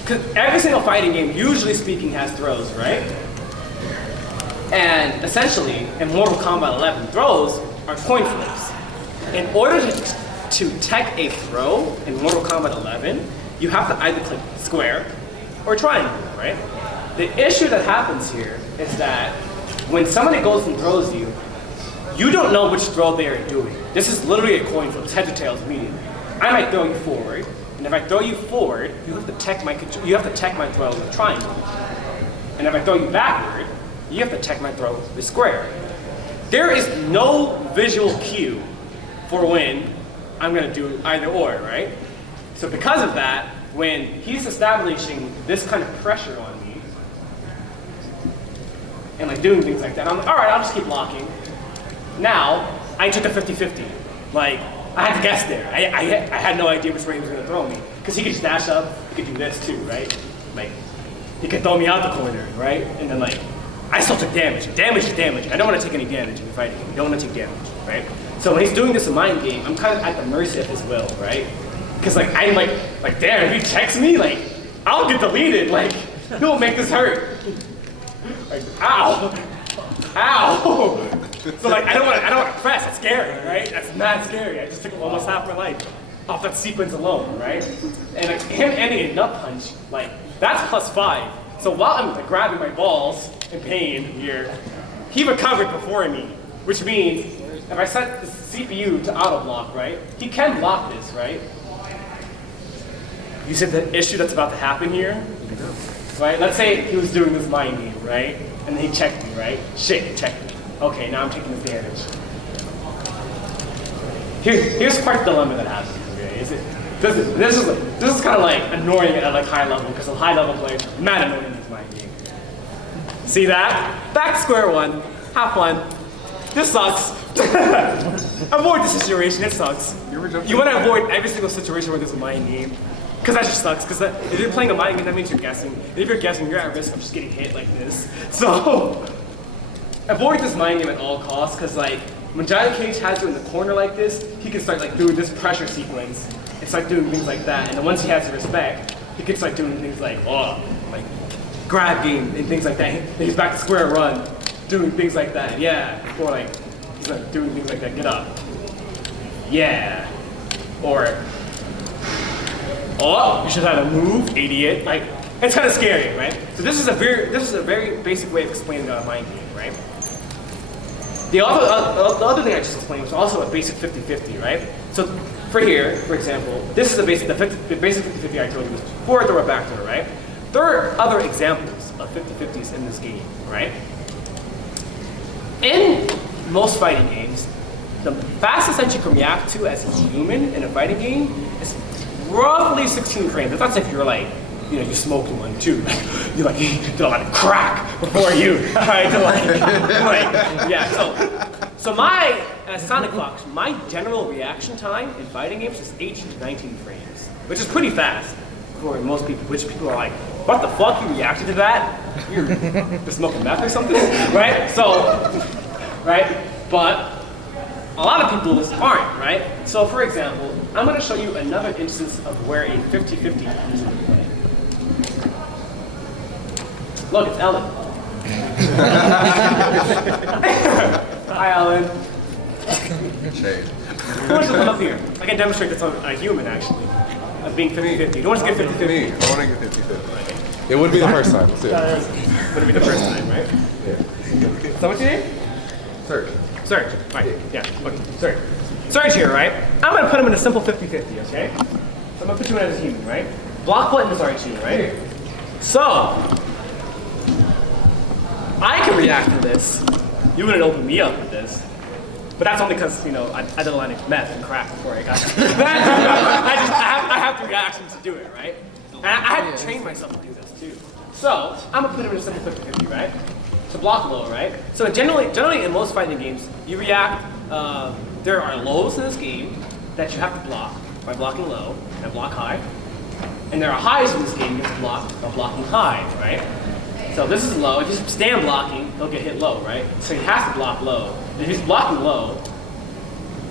Because every single fighting game, usually speaking, has throws, right? And essentially, in Mortal Kombat 11, throws are coin flips. In order to tech a throw in Mortal Kombat 11, you have to either click square or triangle, right? The issue that happens here is that when somebody goes and throws you, you don't know which throw they are doing. This is literally a coin flip, it's heads or tails immediately. I might throw you forward, and if I throw you forward, you have to tech my throw with triangle. And if I throw you backward, you have to tech my throw with square. There is no visual cue for when I'm gonna do either or, right? So because of that, when he's establishing this kind of pressure on me, and like doing things like that, I'm like, all right, I'll just keep blocking. Now, I took a 50-50. Like, I had to guess there. I had no idea which way he was gonna throw me. Because he could just dash up, he could do this too, right? Like, he could throw me out the corner, right? And then like, I still took damage. Damage is damage. I don't want to take any damage in fighting. You don't want to take damage, right? So when he's doing this in mind game, I'm kind of at the mercy of his will, right? Because like I'm like damn, if he checks me, like I'll get deleted. Like he'll make this hurt. Like ow, ow. So like I don't want to press. It's scary, right? That's mad scary. I just took almost half my life off that sequence alone, right? And like him ending a nut punch, like that's +5. So while I'm like, grabbing my balls in pain here, he recovered before me, which means if I set the CPU to auto block, right, he can block this, right? You see the issue that's about to happen here? Right? Let's say he was doing this mind game, right? And then he checked me, right? Shit, he checked me. Okay, now I'm taking this damage. Here's part of the dilemma that happens, okay? This is kind of like annoying at like high level because a high level player is mad annoying in this mind game. See that? Back to square one. Have fun. This sucks. Avoid the situation. It sucks. You want to avoid every single situation where there's a mind game. Because that just sucks. Because if you're playing a mind game, that means you're guessing. And if you're guessing, you're at risk of just getting hit like this. So avoid this mind game at all costs. Because like when Johnny Cage has you in the corner like this, he can start like doing this pressure sequence and start doing things like that. And then once he has the respect, he can start doing things like grab game and things like that. And he's back to square run, doing things like that. Yeah. Or like he's like doing things like that. Get up. Yeah. Or oh, you should have to move, idiot. Like it's kind of scary, right? So this is a very basic way of explaining a mind game, right? The other thing I just explained was also a basic 50-50, right? So for here, for example, this is the basic 50-50 I told you was forward throw or back throw, right? There are other examples of 50-50s in this game, right? In most fighting games, the fastest that you can react to as a human in a fighting game is roughly 16 frames. That's not if you're like, you know, you smoked one too. You like did a lot of crack before you, right? Yeah. So my SonicFox, my general reaction time in fighting games is 18 to 19 frames, which is pretty fast for most people. Which people are like, what the fuck? You reacted to that? You're smoking meth or something, right? So, right? But a lot of people aren't, right? So for example, I'm going to show you another instance of where a 50-50 comes into play. Look, it's Ellen. Hi, Ellen. Shade. Who wants to come up here? I can demonstrate this on a human, actually, of being 50-50. Who wants to get 50-50? Me. I want to get 50-50. It wouldn't be the first time. Let's do it. Wouldn't be the first time, right? Yeah. Is that what you need? Third. So Surge, right, yeah, okay, Surge. Surge here, right? I'm gonna put him in a simple 50-50, okay? So I'm gonna put you in as a human, right? Block button is R2, right? So, I can react to this. You wouldn't open me up with this. But that's only because, you know, I did a lot of meth and crack before I got I have the reactions to do it, right? And I had to train myself to do this too. So, I'm gonna put him in a simple 50-50, right? To block low, right? So generally in most fighting games, you react, there are lows in this game that you have to block by blocking low and block high. And there are highs in this game you have to block by blocking high, right? So this is low. If you stand blocking, he'll get hit low, right? So he has to block low. And if he's blocking low,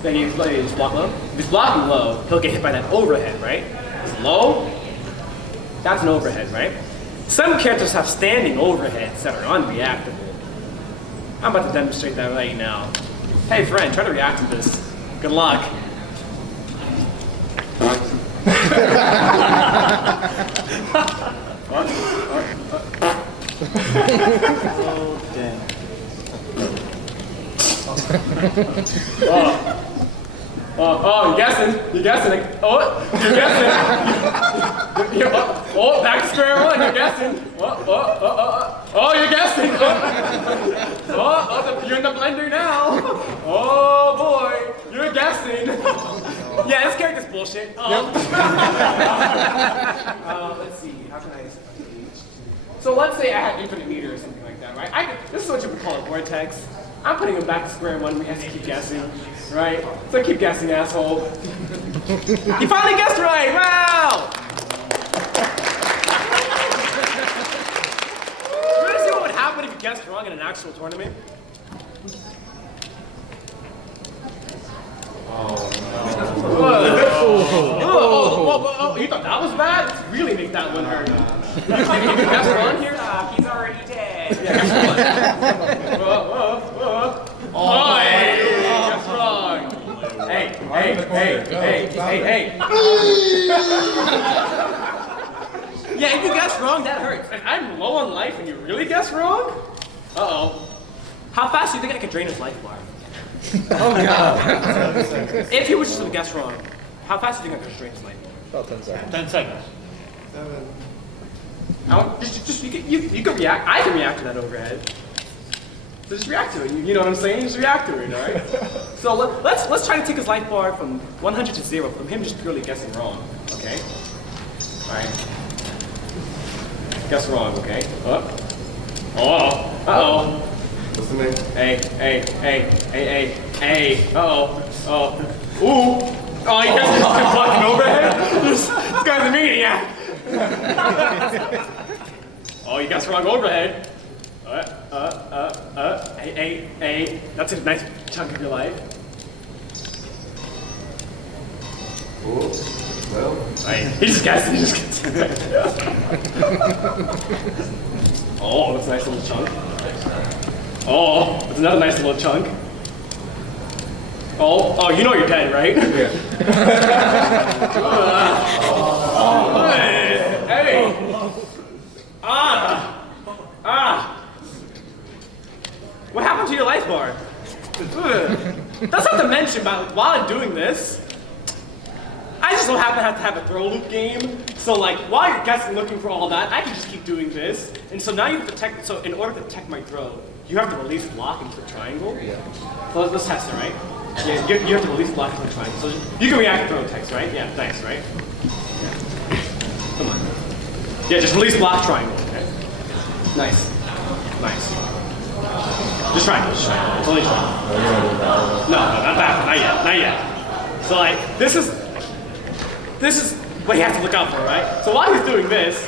then you just block low. If he's blocking low, he'll get hit by that overhead, right? It's low, that's an overhead, right? Some characters have standing overheads that are unreactable. I'm about to demonstrate that right now. Hey friend, try to react to this. Good luck. Oh, you're guessing. You're guessing. Oh, you're guessing. Oh, back to square one. You're guessing. Oh, you're guessing. You're in the blender now. Oh boy, you're guessing. Yeah, this character's bullshit. Let's see. How can I? So let's say I had infinite meter or something like that, right? This is what you would call a vortex. I'm putting him back to square one. We have to keep guessing, right? So keep guessing, asshole. You finally guessed right! Wow! You want to see what would happen if you guessed wrong in an actual tournament? Oh, you thought that was bad? Let's really make that one hurt. If you guessed wrong here, he's already dead. Yeah, guess what? Oh, hey, guess wrong. Hey. Yeah, if you guess wrong, that hurts. If I'm low on life and you really guess wrong? Uh-oh. How fast do you think I could drain his life bar? Oh, God. If he was to guess wrong, how fast do you think I could drain his life bar? About 10 seconds. 10 seconds. You can react. I can react to that overhead. So just react to it. You know what I'm saying? Just react to it, all right? So let's try to take his life bar from 100 to 0, from him just purely guessing wrong. Okay? All right. Guess wrong. Okay. Uh-oh. What's the name? Hey. Uh-oh. Ooh. Oh, you guys just fucking overhead? This guy's a maniac. Oh, you guessed wrong overhead. Hey. That's a nice chunk of your life. Cool. Well. Right. He just guessed. Oh, that's a nice little chunk. Oh, that's another nice little chunk. Oh, you know you're dead, right? Yeah. Hey. What happened to your life bar? That's not to mention, but while I'm doing this, I just so happen to have a throw loop game. So like, while you're guessing, looking for all that, I can just keep doing this. And so now you have to detect, so in order to detect my throw, you have to release block into the triangle. Yeah. So let's test it, right? Yeah, you have to release block into the triangle. So you can react to throw text, right? Yeah, thanks, right? Yeah. Come on. Yeah, just release block triangle, okay? Nice. Just triangle. It's only triangle. No, not that one, not yet. So like, this is what you have to look out for, right? So while he's doing this,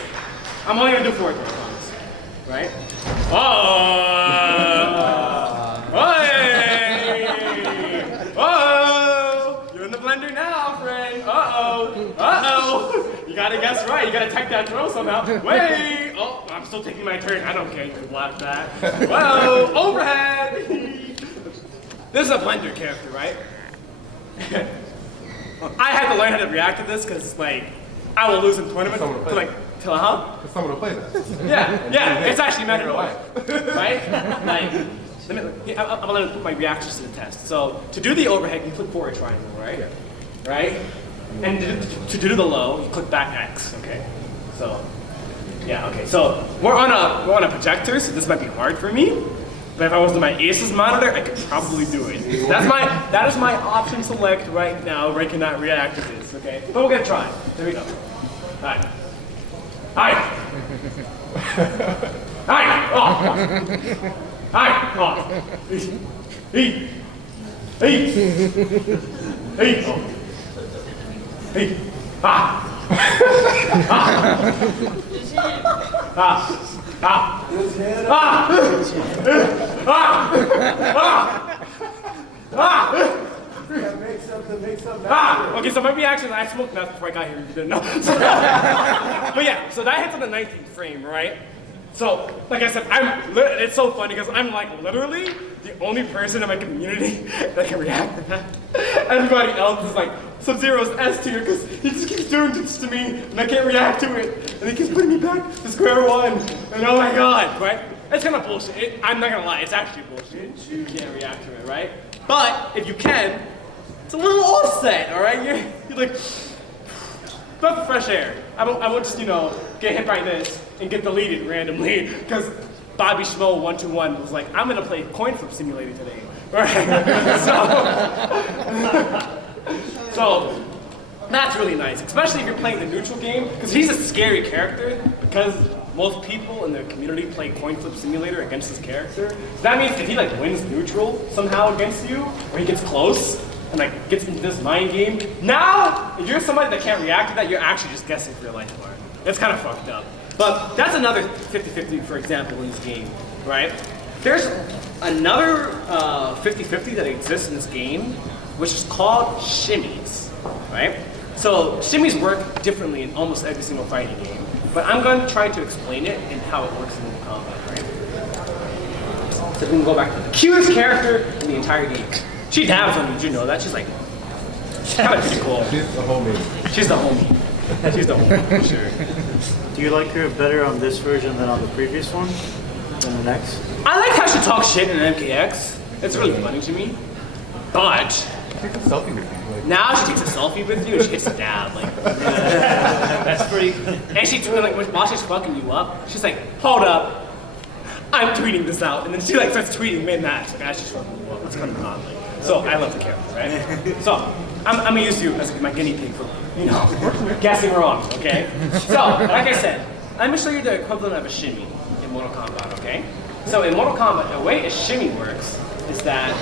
I'm only gonna do forward throw, I promise. Right? You're in the blender now, friend. You gotta guess right. You gotta tech that throw somehow. Wait. Oh, I'm still taking my turn. I don't care. You can block that. Whoa, overhead. This is a blender character, right? I had to learn how to react to this because, like, I will lose in tournaments. Someone will play that. Yeah, it's actually meant in real life, right? Like, I'm gonna put my reactions to the test. So to do the overhead, you click forward triangle, right? Yeah. Right? And to do the low, you click back X. Okay. So yeah. Okay. So we're on a projector, so this might be hard for me. But if I was on my Asus monitor, I could probably do it. That is my option select right now where I cannot react to this. Okay. But we're gonna try. There we go. All right. All right. Hi! Oh! Hi! Oh! Hey! Hey! Hey! Oh. Hey! Ah! Ah! Ah! Ah! Ah! Ah! Make something. Ah! Okay, so my reaction, I smoked meth before I got here, you didn't know. But yeah, so that hits on the 19th frame, right? So, like I said, it's so funny because I'm like literally the only person in my community that can react to that. Everybody else is like, Sub-Zero's S tier because he just keeps doing this to me and I can't react to it. And he keeps putting me back to square one. And oh my god, right? It's kind of bullshit. I'm not gonna lie, it's actually bullshit. You can't react to it, right? But if you can, it's a little offset, alright? You're like, breath of fresh air. I won't just, get hit by this and get deleted randomly because Bobby Schmo 121 was like, I'm gonna play coin flip simulator today. Right? So that's really nice, especially if you're playing the neutral game, because he's a scary character because most people in the community play coin flip simulator against his character. So that means if he like wins neutral somehow against you, or he gets close, and like gets into this mind game. Now, if you're somebody that can't react to that, you're actually just guessing for your life bar. It's kind of fucked up. But that's another 50-50, for example, in this game, right? There's another 50-50 that exists in this game, which is called shimmies, right? So shimmies work differently in almost every single fighting game, but I'm going to try to explain it and how it works in combat, right? So we can go back to the cutest character in the entire game. She dabs on me, did you know that? She's like, kind of pretty cool. She's the homie. She's the homie. She's the homie, for sure. Do you like her better on this version than on the previous one? Than the next? I like how she talks shit in MKX. It's really funny to me. But Take a selfie with you. Like, now she takes a selfie with you and she gets a dab. Like, That's pretty. and she's doing like while she's fucking you up, she's like, hold up, I'm tweeting this out, and then she like starts tweeting mid-match. Like, I just fucking you up. What's going on? Like, so I love the character, right? So I'm gonna use you as my guinea pig for guessing wrong, okay? So like I said, I'm gonna show you the equivalent of a shimmy in Mortal Kombat, okay? So in Mortal Kombat, the way a shimmy works is that,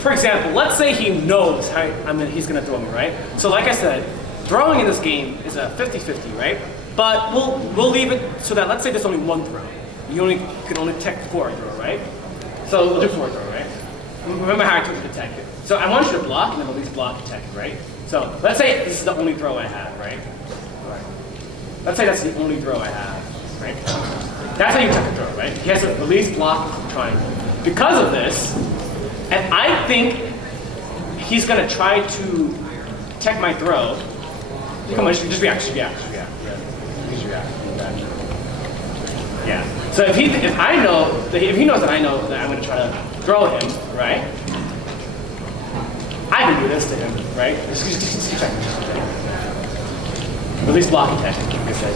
for example, let's say he knows how he's gonna throw me, right? So like I said, throwing in this game is a 50-50, right? But we'll leave it so that let's say there's only one throw. You can only tech forward throw, right? So we'll do forward throw, right? Remember how I took the tech. So I want you to block and then release block and tech, right? So let's say this is the only throw I have, right? Let's say that's the only throw I have, right? That's how you tech a throw, right? He has to release block triangle. Because of this, and I think he's gonna try to tech my throw. Come on, just react, just react. Yeah. So if he knows that I know that I'm gonna try to throw him, right? I can do this to him, right? Just keep checking. Release block attack, like I said.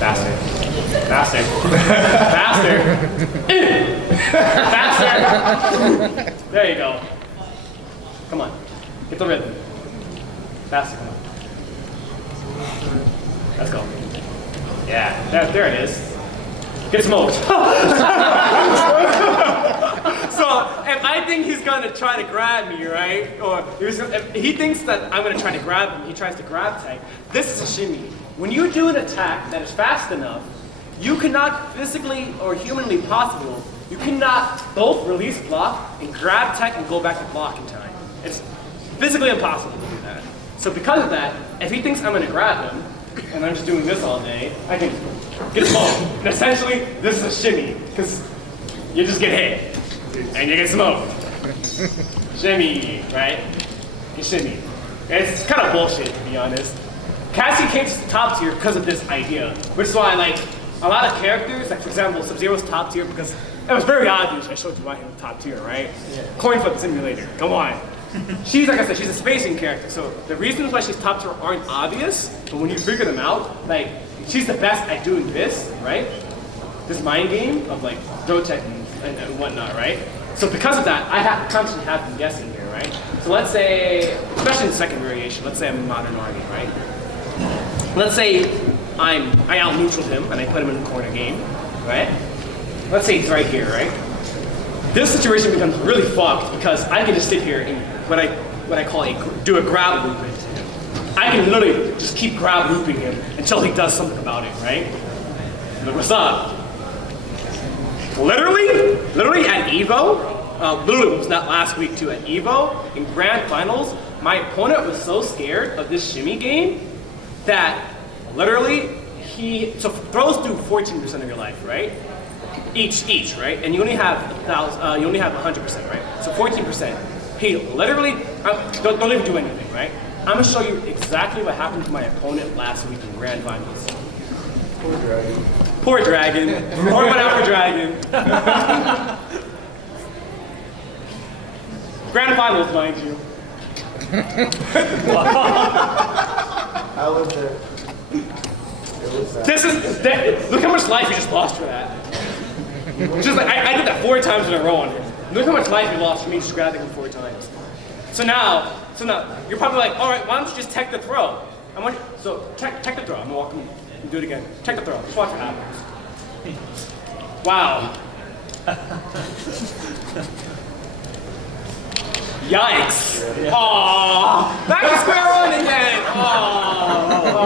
Faster. There you go. Come on. Get the rhythm. Faster, come on. Let's go. Yeah, there it is. Get smoked. So if I think he's gonna try to grab me, right? Or if he thinks that I'm gonna try to grab him, he tries to grab tag. This is a shimmy. When you do an attack that is fast enough, you cannot physically or humanly possible, you cannot both release block and grab tech and go back to block in time. It's physically impossible to do that. So because of that, if he thinks I'm gonna grab him, and I'm just doing this all day, I can get smoked. And essentially, this is a shimmy, because you just get hit, and you get smoked. Shimmy, right? You shimmy. And it's kind of bullshit, to be honest. Cassie came to the top tier because of this idea, which is why a lot of characters, like for example, Sub-Zero's top tier because it was very obvious. I showed you why he was top tier, right? Yeah. Coin flip simulator. Come on. She's, like I said, she's a spacing character. So the reasons why she's top tier aren't obvious, but when you figure them out, like she's the best at doing this, right? This mind game of like throw tech and whatnot, right? So because of that, I constantly have been guessing here, right? So let's say, especially in the second variation, let's say I'm in Modern Army, right? Let's say I out-neutral him and I put him in the corner game, right? Let's say he's right here, right? This situation becomes really fucked because I can just sit here and what I call do a grab loop. I can literally just keep grab looping him until he does something about it, right? Look what's up. Literally at EVO, literally it was that last week too, at EVO, in grand finals, my opponent was so scared of this shimmy game that literally so throws do 14% of your life, right? Each, right? And you only have 100%, right? So 14%. He literally, don't even do anything, right? I'm gonna show you exactly what happened to my opponent last week in grand finals. Poor dragon. Poor dragon. Or went out for dragon. Grand finals, mind you. I was there. It was sad. Look how much life you just lost for that. Just like, I did that 4 times in a row on him. Look how much life you lost for me just grabbing him 4 times. So now, you're probably like, all right, why don't you just tech the throw? So tech the throw. I'm gonna walk him and do it again. Tech the throw. Just watch what happens. Wow. Yikes. Aww. Back to square one again. Aww.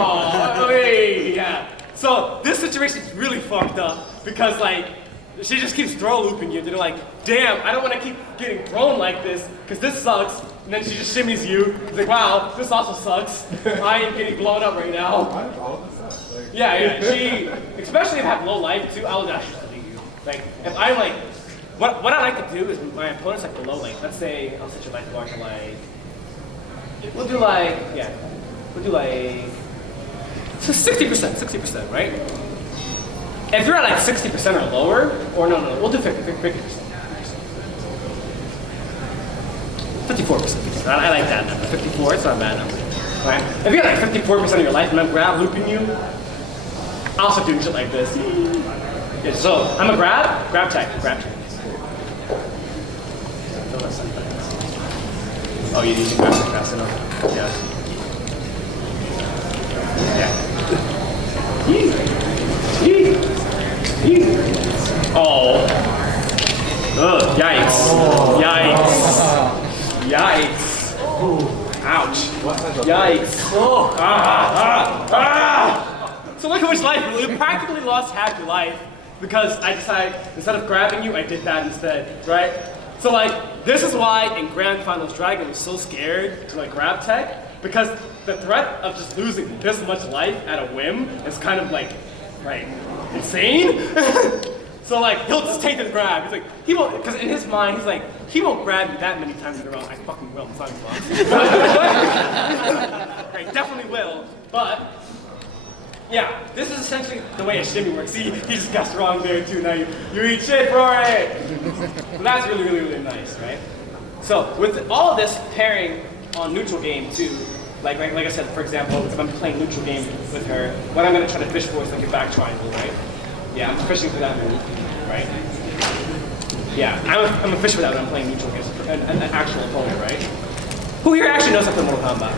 Yeah. So this situation is really fucked up because like, she just keeps throw looping you. They're like, damn, I don't want to keep getting thrown like this because this sucks. And then she just shimmies you. It's like, wow, this also sucks. I am getting blown up right now. Yeah. She, especially if I have low life too, I will actually delete you. Like, if I like, what I like to do is when my opponent's like below like, let's say I'll set your life bar to like, we'll do like so 60%, right? If you're at like 60% or lower, or no, we'll do 50%. 54%. I like that number. 54, it's not a bad number. Right? If you're at like 54% of your life and I'm grab looping you, I'll also do shit like this. Yeah, so I'm a grab tech. Oh, you need to grab it fast enough. Oh. Ugh, yikes. Yikes. Ouch. Yikes. So look how much life. You practically lost half your life because I decided, instead of grabbing you, I did that instead, right? So like, this is why in Grand Finals Dragon was so scared to like grab tech, because the threat of just losing this much life at a whim is kind of like, right, insane? So like, he'll just take the grab. He's like, he won't, because in his mind, he's like, he won't grab me that many times in a row. I fucking will, SonicFox. I definitely will, but yeah, this is essentially the way a shimmy works. See, he just got wrong there too. Now you eat shit for it. But that's really nice, right? So with all of this pairing on neutral game too, like I said, for example, if I'm playing neutral game with her, what I'm gonna try to fish for is like a back triangle, right? Yeah, I'm fishing for that move, right? Yeah, I'm a fish for that when I'm playing neutral against an actual opponent, right? Who here actually knows how to play Mortal Kombat?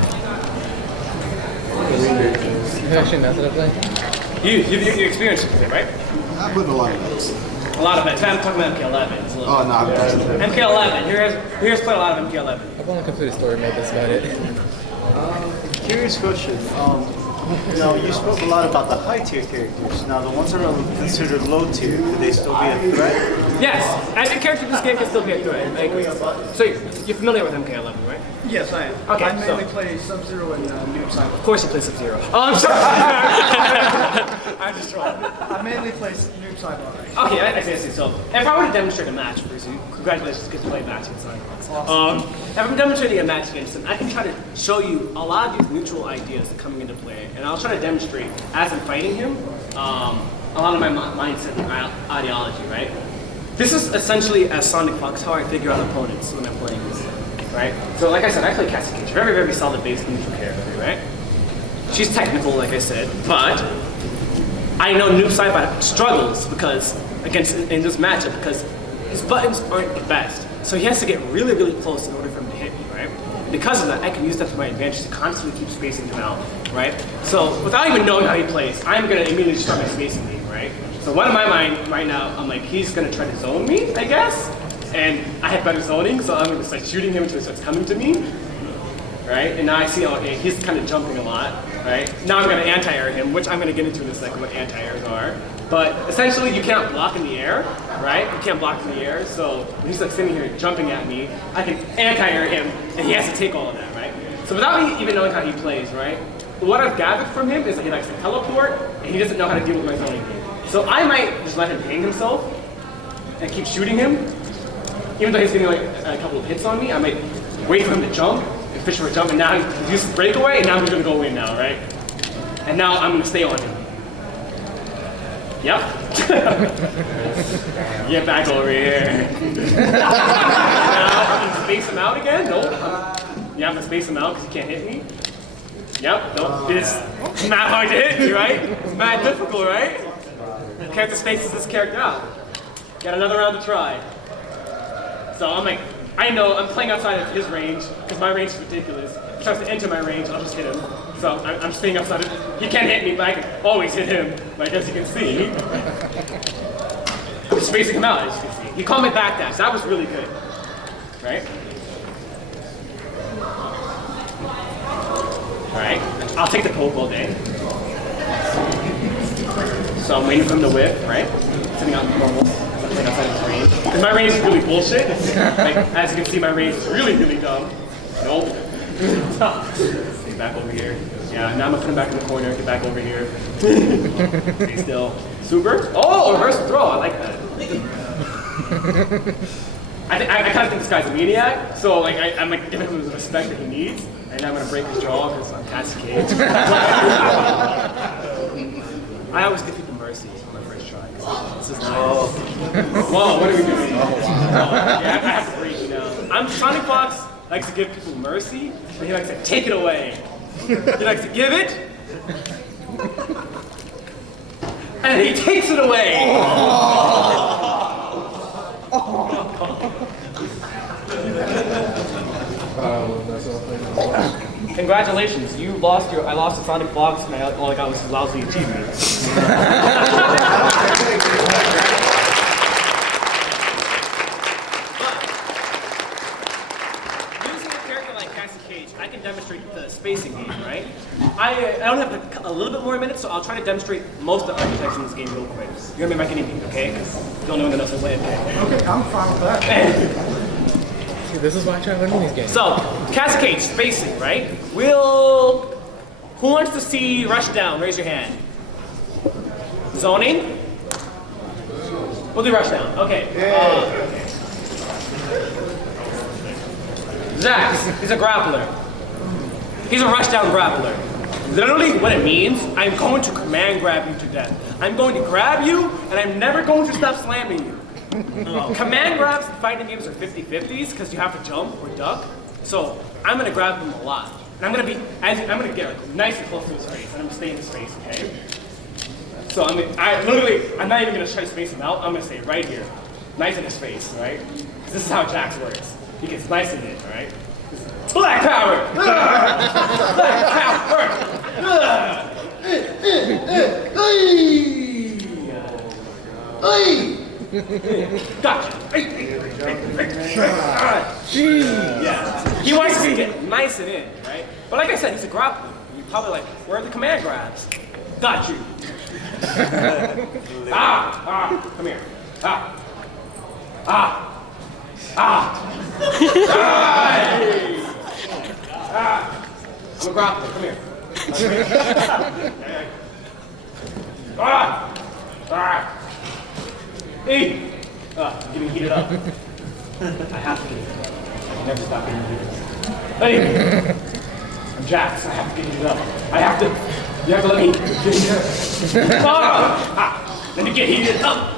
You actually knows how to play? You experienced it, right? I put a lot of those. A lot of it. I'm talking about MK11. It's a little Oh, no. MK11. Here's played a lot of MK11. I've only completed story mode, that's about it. Curious question. You spoke a lot about the high tier characters. Now, the ones that are considered low tier, could they still be a threat? Yes, every character in this game can still be a threat. So you're familiar with MK11, right? Yes, I am. Okay, I mainly play Sub-Zero and Noob Saibot. Of course you play Sub-Zero. Oh, I'm sorry. I'm just trolling. I mainly play Noob Saibot. Okay, I see. So if I were to demonstrate a match for you, congratulations, get to play a match against SonicFox. If I'm demonstrating a match against him, I can try to show you a lot of these neutral ideas coming into play, and I'll try to demonstrate as I'm fighting him a lot of my mindset and ideology, right? This is essentially as SonicFox how I figure out opponents when I'm playing this, right? So like I said, I play Cassie Cage, very, very solid base neutral character, right? She's technical, like I said, but I know Noob Saibot struggles because in this matchup because his buttons aren't the best. So he has to get really, really close in order for him to hit me, right? Because of that, I can use that to my advantage to constantly keep spacing him out, right? So without even knowing how he plays, I'm gonna immediately start my spacing game, right? So one in my mind right now, I'm like, he's gonna try to zone me, I guess? And I have better zoning, so I'm gonna start shooting him until he starts coming to me, right? And now I see, okay, he's kind of jumping a lot, right? Now I'm gonna anti-air him, which I'm gonna get into in a second what anti-airs are. But essentially, you cannot block in the air, right? You can't block in the air, so when he's like sitting here jumping at me, I can anti-air him, and he has to take all of that, right? So without me even knowing how he plays, right? What I've gathered from him is that he likes to teleport, and he doesn't know how to deal with my zoning game. So I might just let him hang himself, and keep shooting him. Even though he's getting like a couple of hits on me, I might wait for him to jump, and fish for a jump, and now he's used breakaway, and now he's gonna go in now, right? And now I'm gonna stay on him. Yep. Get back over here. Now, you space him out again? Nope. You have to space him out because you can't hit me. Yep, nope. It's not hard to hit me, right? It's not difficult, right? Character spaces this character out. Got another round to try. So I'm like, I know I'm playing outside of his range because my range is ridiculous. He tries to enter my range, I'll just hit him. So I'm staying outside of, he can't hit me, but I can always hit him, like as you can see. I'm spacing him out, as you can see. He called me backdash, that was really good, right? All right, I'll take the poke all day. So I'm waiting for him to whip, right? Sitting out normal, I'm playing outside of his range. Because my range is really bullshit. Like, as you can see, my range is really, really dumb. Nope. Stay back over here. Yeah, now I'm gonna put him back in the corner, get back over here. Stay still. Super. Oh, reverse throw, I like that. I kind of think this guy's a maniac, so like I'm like giving him the respect that he needs, and now I'm gonna break his jaw because I'm Cassie Cage. I always give people mercy on my first try. This is nice. Whoa, what are we doing? Yeah, I have to break you now. I'm SonicFox likes to give people mercy, but he likes to take it away. He likes to give it, and he takes it away. Congratulations, you lost I lost to SonicFox, and all I got was his lousy achievements. I can demonstrate the spacing game, right? I only have a little bit more minutes, so I'll try to demonstrate most of the archetypes in this game real quick. You're gonna be my guinea pig, okay? Because you don't know when else to play it. Okay, I'm fine with that. This is why I try to learn these games. So, Cascade, spacing, right? Who wants to see Rush Down? Raise your hand. Zoning? We'll do Rush Down, okay. Zax, he's a grappler. He's a rush down grappler. Literally what it means, I'm going to command grab you to death. I'm going to grab you, and I'm never going to stop slamming you. Command grabs in fighting games are 50-50s because you have to jump or duck. So I'm gonna grab him a lot. And I'm gonna get like, nice and close to his face, and I'm gonna stay in his face, okay? So I'm not even gonna try to space him out, I'm gonna stay right here. Nice in his face, right? Because this is how Jax works. He gets nice in it, alright? Black power! Black power! Gotcha! Yeah. He wants to get nice and in, right? But like I said, he's a grappler. You're probably like, where are the command grabs? Got you! Come here. I'm a grappler, come here. Hey! I'm getting heated up. I have to get heated up. I'll never stop getting heated up. Hey! I'm Jax, I have to get heated up. You have to let me get heated up. Then you get heated up.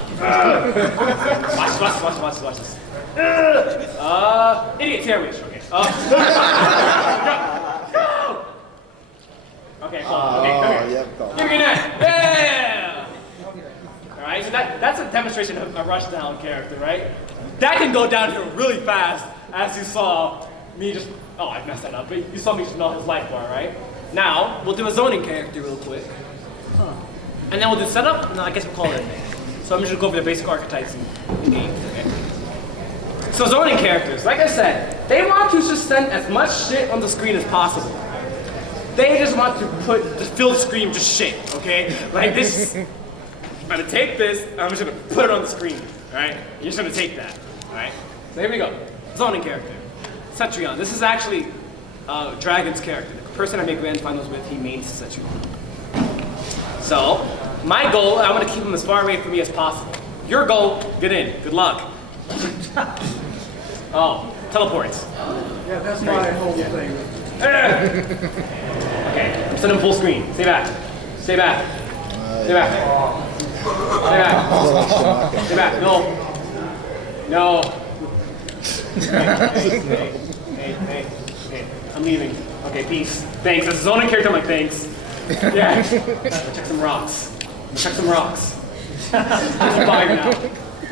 Watch this. Idiot sandwich. Okay. Go. Okay, cool. Okay, come here. Yep, go. Give me that. Yeah. All right. So that's a demonstration of a rushdown character, right? That can go downhill really fast, as you saw me just. Oh, I messed that up. But you saw me just melt his life bar, right? Now we'll do a zoning character real quick, and then we'll do setup. And then I guess we'll call it a day. So I'm just gonna go over the basic archetypes in games. Okay. So zoning characters, like I said, they want to just send as much shit on the screen as possible. They just want to fill the screen with just shit, okay? Like this, I'm gonna take this, I'm just gonna put it on the screen, alright? You're just gonna take that, alright? So here we go. Zoning character. Cetrion. This is actually Dragon's character. The person I make grand finals with, he mains Cetrion. So, my goal, I want to keep him as far away from me as possible. Your goal, get in. Good luck. Oh, teleports. Yeah, that's my whole thing. Okay, I'm sending full screen. Stay back. Stay back. Stay back. Stay back. Stay back. No. No. Hey. Okay, I'm leaving. Okay, peace. Thanks. As a zoning character, I'm like, thanks. Yeah. Check some rocks. Check some rocks. I'm fine now.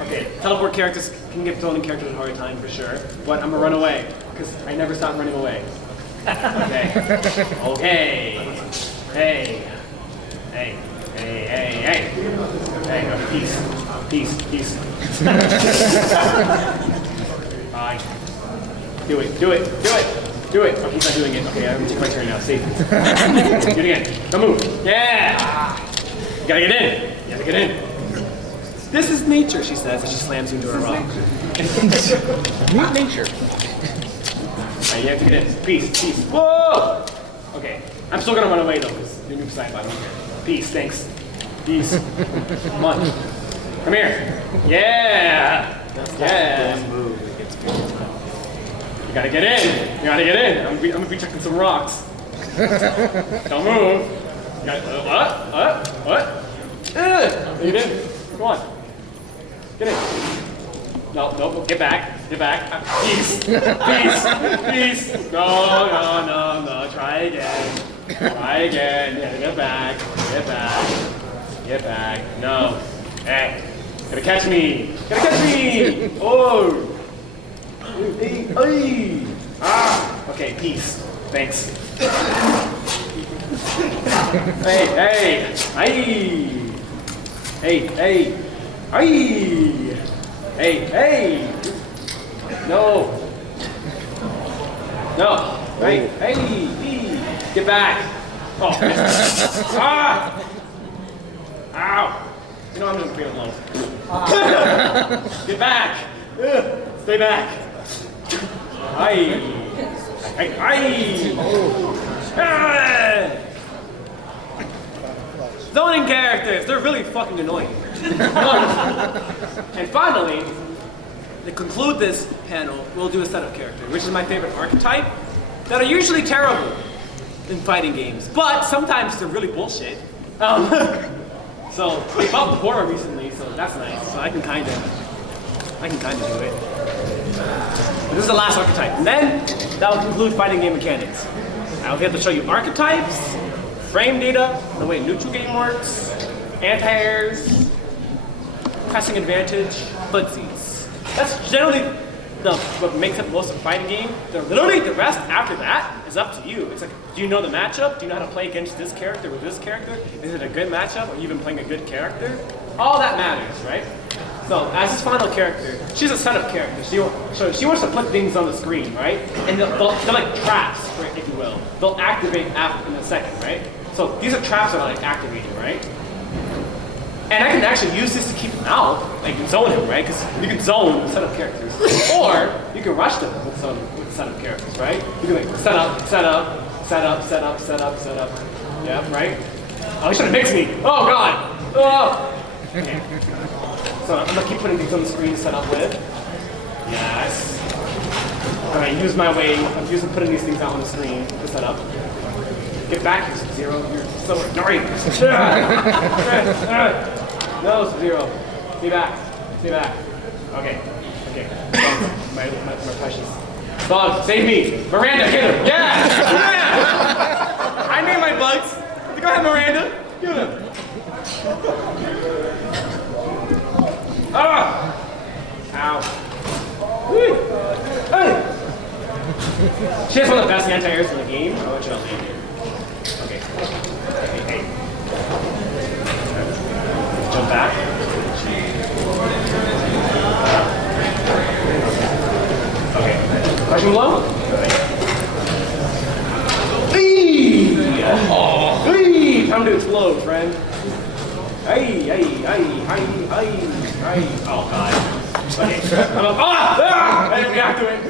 Okay, teleport characters can give zoning characters a hard time for sure, but I'm gonna run away because I never stop running away. Okay. Okay. Hey. Hey, peace. Fine. Do it. Oh, he's not doing it. Okay, I'm gonna take my turn now. Safe. Do it again. Don't move. Yeah. You gotta get in. You gotta get in. This is nature, she says, as she slams you into a rock. Meet nature. Alright, you have to get in. Peace. Whoa! Okay, I'm still gonna run away though, because you're noob side by me here. Peace, thanks. Peace. Come on. Come here. Yeah! Yeah! You gotta get in. I'm gonna be checking some rocks. Don't move. You gotta, what? Get in. Come on. Get in. No, get back. Peace. No. Try again. Yeah, get back. No. Hey. Gotta catch me. Oh. Hey. Ah. Okay, peace. Thanks. Hey. No. Hey. Get back. Oh. Ah. Ow. You know I'm just being alone. Get back. Stay back. Zoning characters, they're really fucking annoying. And finally, to conclude this panel, we'll do a setup character, which is my favorite archetype, that are usually terrible in fighting games, but sometimes they're really bullshit. So they buffed horror recently, so that's nice. So I can kind of do it. But this is the last archetype, and then that will conclude fighting game mechanics. I'll be able to show you archetypes, frame data, the way neutral game works, anti-airs, pressing advantage, footsies. That's generally what makes up most of a fighting game. Literally, the rest after that is up to you. It's like, do you know the matchup? Do you know how to play against this character with this character? Is it a good matchup? Are you even playing a good character? All that matters, right? So, as this final character, she's a setup character. She wants to put things on the screen, right? And they're like traps, if you will. They'll activate in a second, right? So these are traps that are like activating, right? And I can actually use this to keep them out, like zone him, right? Because you can zone setup characters, or you can rush them with setup characters, right? You can like set up. Yeah, right? Oh, he should have mixed me. Oh God. Oh. Okay. So I'm gonna keep putting things on the screen to set up with. Yes. I'm gonna use my way. I'm putting these things out on the screen to set up. Get back here, Sub-Zero. You're so annoying. No, Sub-Zero. Stay back. Stay back. Okay. Okay. My precious. Bug, save me. Miranda, get him. Yeah! Yeah! I named my bugs. Go ahead, Miranda. Get him. Ah! Ow. Whee. Hey! She has one of the best anti-airs in the game. I'll let you know later. Okay. Hey. Jump back. Okay. Crushing blow. Eee! Time to explode, friend. Hey. Oh, God. Okay. I'm up. I didn't react to it.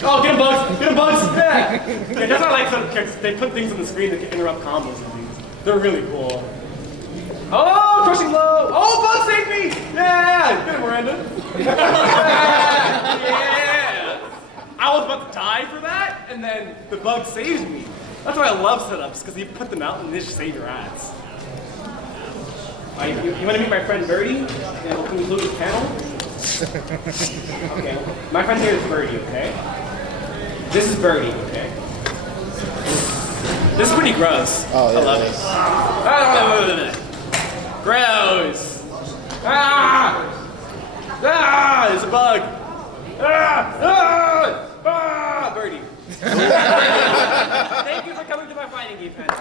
Oh, get him, Bugs! Get him, Bugs! Yeah! Okay, that's not like some kicks. They put things on the screen that can interrupt combos and things. They're really cool. Oh, crushing blow! Oh, Bugs saved me! Yeah! Get him, Miranda. Yeah! I was about to die for that, and then the Bug saves me. That's why I love setups, because you put them out and they just save your ads. You want to meet my friend Birdie? And we'll conclude the panel? Okay. My friend here is Birdie, okay? This is Birdie, okay? This is pretty gross. Oh, yeah, I love it. Gross. Ah! Ah! There's a bug. Ah! Ah! Ah! Birdie. Thank you for coming to my fighting game, friends.